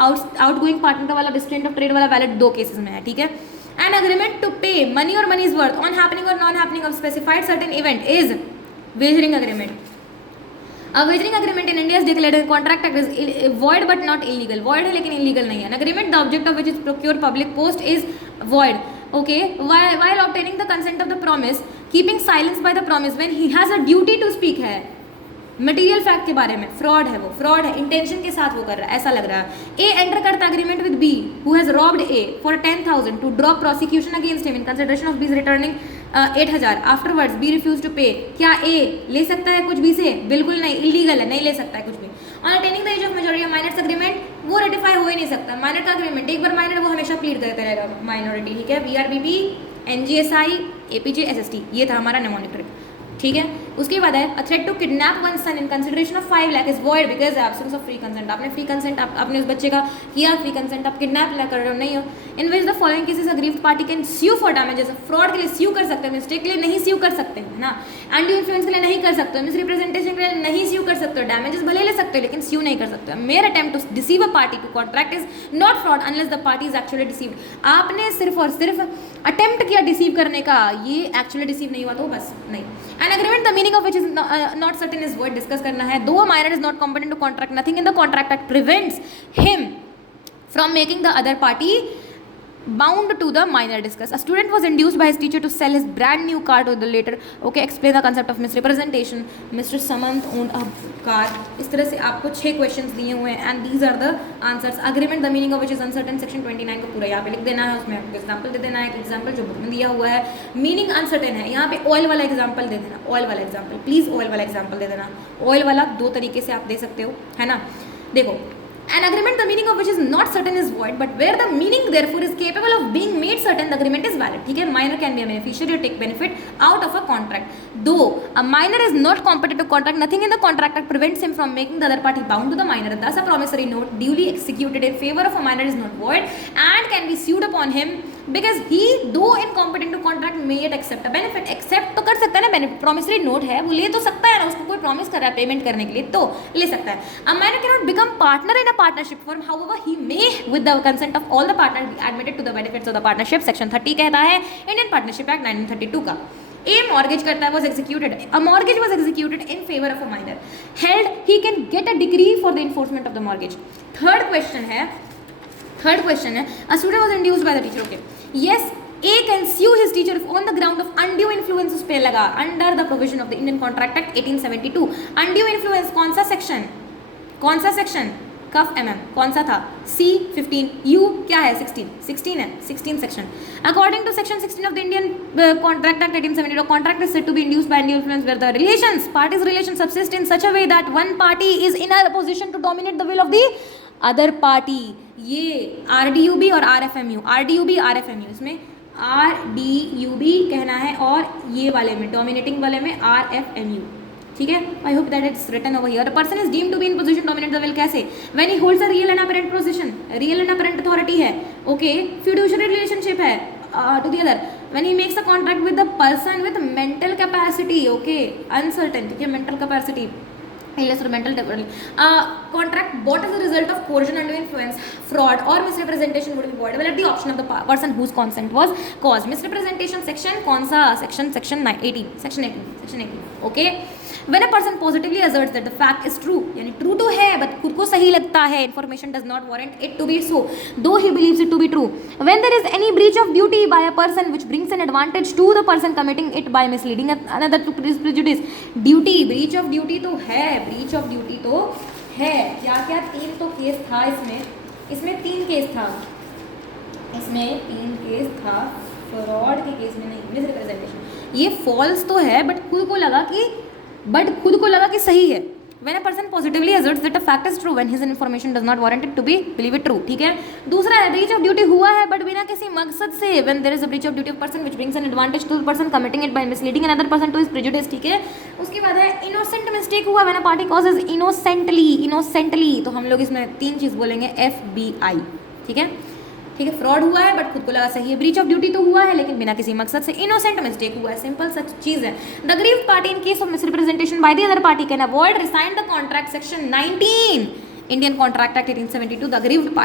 आउटगोइंग पार्टनर वाला, डिस्ट्रेंट ऑफ ट्रेड वाला वैलिड 2 केसेस में है। ठीक है। An agreement to pay money और money is worth on happening और non happening of specified certain event is wagering agreement. A wagering agreement in India is declared a contract act is void but not illegal. Void है लेकिन illegal नहीं है. An agreement the object of which is procure public post is void. Okay. While obtaining the consent of the promise, keeping silence by the promise when he has a duty to speak है. Material fact के बारे में fraud है, वो fraud है, intention के साथ वो कर रहा है, ऐसा लग रहा है। ए एंटर करता agreement with B who has robbed A for 10,000 to drop prosecution against him in consideration of B's returning 8,000 afterwards B refuse to pay. क्या ए ले सकता है कुछ बी से? बिल्कुल नहीं, इलीगल है, नहीं ले सकता है कुछ भी। On attaining the age of majority minor's agreement वो रेटिफाई हो ही नहीं सकता। माइनर का अग्रीमेंट एक बार माइनर वो हमेशा प्लीड करता रहेगा माइनॉरिटी। ठीक है। BRBP NGSI APJ SST ये था हमारा निमोनिक। ठीक है। उसके बाद है a threat to kidnap one son in consideration of 5 lakh is void because absence of free consent. आपने फ्री कंसेंट आपने उस बच्चे का किया फ्री कंसेंट, आप किडनैप ना कर रहे हो, नहीं हो। In which the following cases aggrieved party can sue for damages. Fraud के लिए स्यू कर सकते हैं, मिस्टेक के लिए नहीं स्यू कर सकते हैं ना, अनड्यू इन्फ्लुएंस के लिए नहीं कर सकते हो, मिसरिप्रेजेंटेशन के लिए नहीं स्यू कर सकते हो, डैमेजेस भले ले सकते हो लेकिन स्यू नहीं कर सकते हो। Mere attempt to deceive a party to contract is not fraud unless the party is actually deceived. आपने सिर्फ और सिर्फ अटेम्प्ट किया डिसीव करने का, ये एक्चुअली डिसीव नहीं हुआ तो बस नहीं। N agreement the meaning of which is not certain is what discuss करना है। Though a minor is not competent to contract, nothing in the contract act prevents him from making the other party bound to the minor discuss. A student was induced by his teacher to sell his brand new car to the later. Okay, explain the concept of misrepresentation. Mr. Samant owned a car. इस तरह से आपको 6 questions दिए हुए हैं and these are the answers. Agreement the meaning of which is uncertain, section 29 को पूरा यहाँ पे लिख देना है, उसमें आपको एग्जाम्पल दे देना है। एग्जाम्पल जो बुक में दिया हुआ है मीनिंग अनसर्टेन है, यहाँ पे ऑयल वाला एग्जाम्पल दे देना, ऑयल वाला एग्जाम्पल प्लीज, ऑयल वाला एग्जाम्पल दे देना। ऑयल वाला 2 तरीके से आप दे सकते हो, है ना। देखो, an agreement the meaning of which is not certain is void but where the meaning therefore is capable of being made certain the agreement is valid. ठीक है। minor can be a beneficiary or take benefit out of a contract. Though a minor is not competent to contract, nothing in the contract that prevents him from making the other party bound to the minor. Thus a promissory note duly executed in favor of a minor is not void and can be sued upon him because he though incompetent to contract may yet accept a benefit, accept तो कर सकता है ना benefit, promissory note है वो ले तो सकता है ना, उसको कोई प्रॉमिस कर रहा है पेमेंट करने के लिए तो ले सकता है. A man cannot become partner in a partnership firm, however he may with the consent of all the partner be admitted to the benefits of the partnership. Section 30 कहता है इंडियन पार्टनरशिप एक्ट 1932 का. A mortgage करता है was executed. A mortgage was executed in favor of a minor. Held, he can get a degree for the enforcement of the mortgage. Third question है, a student was induced by the teacher. Okay. Yes, A can sue his teacher on the ground of undue influence उस पे लगा under the provision of the Indian Contract Act 1872. Undue influence कौन सा section? कफ mm कौन सा था? C15. U क्या है? 16 है, 16 section. According to section 16 of the Indian Contract Act 1872, a contract is said to be induced by undue influence where the parties' relations subsist in such a way that one party is in a position to dominate the will of the other party. ये RDUB और RFMU, इसमें RDUB कहना है और ये वाले में dominating वाले में RFMU. ठीक है, I hope that it's written over here. A person is deemed to be in position to dominate the will. कैसे? When he holds a real and apparent position, real and apparent authority है, okay, fiduciary relationship है to the other. When he makes a contract with the person with mental capacity, okay, uncertain, ठीक है, mental capacity, illness or mental development. Contract bought as a result of coercion, undue influence, fraud or misrepresentation would be voidable at the option of the person whose consent was caused. Misrepresentation section कौन सा section? Section 18. Okay. When a person positively asserts that the fact is true, यानी true तो है but खुद को सही लगता है, information does not warrant it to be so, though he believes it to be true. When there is any breach of duty by a person which brings an advantage to the person committing it by misleading another to prejudice. Duty, breach of duty तो है, क्या 3 तो case था इसमें 3 case था, fraud के case में नहीं, मिसरिप्रेजेंटेशन. ये फॉल्स तो है बट खुद को लगा कि सही है. When a person positively asserts that a fact is true when his information does not warrant it to be believe it true. ठीक है. दूसरा है breach of duty हुआ है बट बिना किसी मकसद से. When there is a breach of duty of person which brings an advantage to the person committing it by misleading another person to his prejudice. ठीक है. उसके बाद है innocent mistake हुआ when a party causes innocently. तो हम लोग इसमें 3 चीज़ बोलेंगे FBI. ठीक है. फ्रॉड हुआ है बट खुद को लगा सही है. ब्रीच ऑफ ड्यूटी तो हुआ है लेकिन बिना किसी मकसद से. इनोसेंट मिस्टेक हुआ है, सिंपल सच चीज है. The aggrieved party in case of misrepresentation by the other party can avoid resign the contract. Section 19 Indian Contract Act 1872. The aggrieved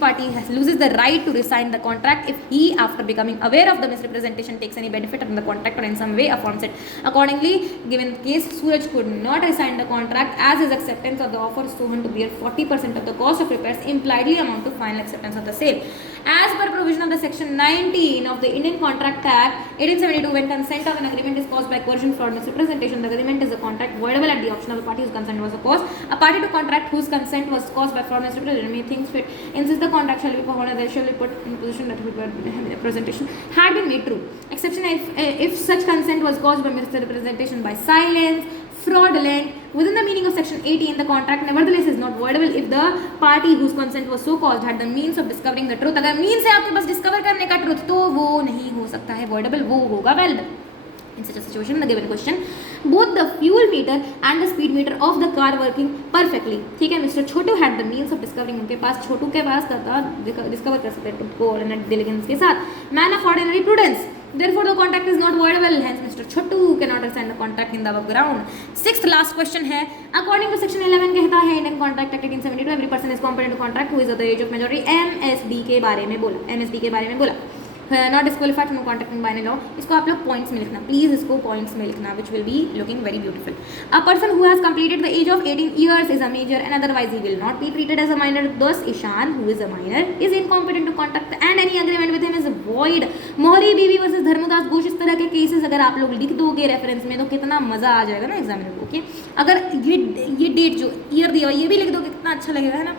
party loses the right to resign the contract if he, after becoming aware of the misrepresentation, takes any benefit from the contract or in some way affirms it. Accordingly, given the case, Suraj could not resign the contract as his acceptance of the offer so to bear 40% of the cost of repairs impliedly amount to final acceptance of the sale. As per provision of the section 19 of the Indian Contract Act 1872, when consent of an agreement is caused by coercion, fraud, misrepresentation, the agreement is a contract voidable at the option of the party whose consent was caused. A party to contract whose consent was caused by fraud, misrepresentation, may think fit, insists the contract shall be performed, there shall be put in position that the presentation had been made true. Exception if such consent was caused by misrepresentation, by silence, fraudulent, within the meaning of section 18, the contract nevertheless is not voidable if the party whose consent was so caused had the means of discovering the truth. अगर means है आपके पास discover करने का truth तो वो नहीं हो सकता है voidable, वो होगा valid. In such a situation, the given question, both the fuel meter and the speed meter of the car working perfectly. ठीक है, Mr. Chhotu had the means of discovering, उनके पास छोटू के पास था discover कर सकते truth को और diligence के साथ. Man of ordinary prudence. Therefore, the contract is not voidable. Hence, Mr. Chottu cannot rescind the contract in the above ground. Sixth last question है. According to section 11 कहता है Indian Contract Act 1872, every person is competent to contract who is at the age of majority. MSD के बारे में बोला. Not disqualified from contracting by any law. इसको आप लोग points में लिखना. Please इसको points में लिखना, which will be looking very beautiful. A person who has completed the age of 18 years is a major and otherwise he will not be treated as a minor. Thus, Ishan, who is a minor, is incompetent to contract and any agreement with him is void. मोहरी बीवी versus Dharmdas Ghosh, इस तरह के cases अगर आप लोग लिख दोगे रेफरेंस में तो कितना मजा आ जाएगा ना एग्जामिनर को. अगर ये डेट जो ईयर दिया ये भी लिख दोगे कितना अच्छा लगेगा, है ना.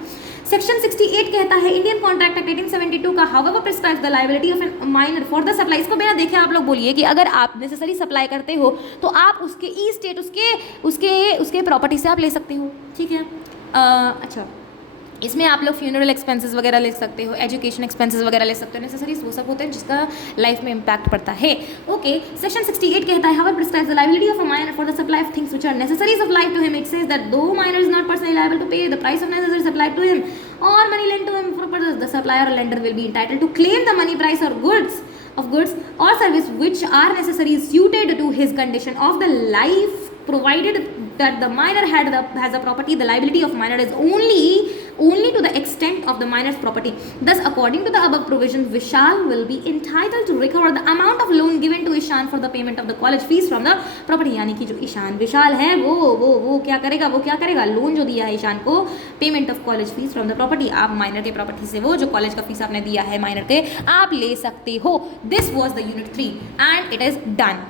सेक्शन 68 कहता है इंडियन कॉन्ट्रैक्ट एक्ट 1872 का however prescribes the liability of an minor for the supply. इसको बिना देखे आप लोग बोलिए कि अगर आप नेसेसरी सप्लाई करते हो तो आप उसके ई स्टेट उसके प्रॉपर्टी से आप ले सकते हो. ठीक है. अच्छा, इसमें आप लोग फ्यूनरल एक्सपेंसेस वगैरह ले सकते हो, एजुकेशन एक्सपेंसेस वगैरह ले सकते हो. नेसेसरीज वो सब होते हैं जिसका लाइफ में इम्पैक्ट पड़ता है. ओके. सेक्शन 68 कहता है however prescribes the liability of a minor for the supply of things which are necessaries of life to him. It says that though minor is not personally liable to pay the price of necessary supply to him or money lent to him for the supply supplier or lender will be entitled to claim the money price or goods or service which are necessary suited to his condition of the life, provided that the minor has a property. The liability of minor is only to the extent of the minor's property. Thus, according to the above provisions, Vishal will be entitled to recover the amount of loan given to Ishan for the payment of the college fees from the property. यानी कि जो ईशान विशाल है वो क्या करेगा loan जो दिया है ईशान को, payment of college fees from the property, आप माइनर के प्रॉपर्टी से वो जो कॉलेज का फीस आपने दिया है माइनर के, आप ले सकते हो. This was the unit 3 and it is done.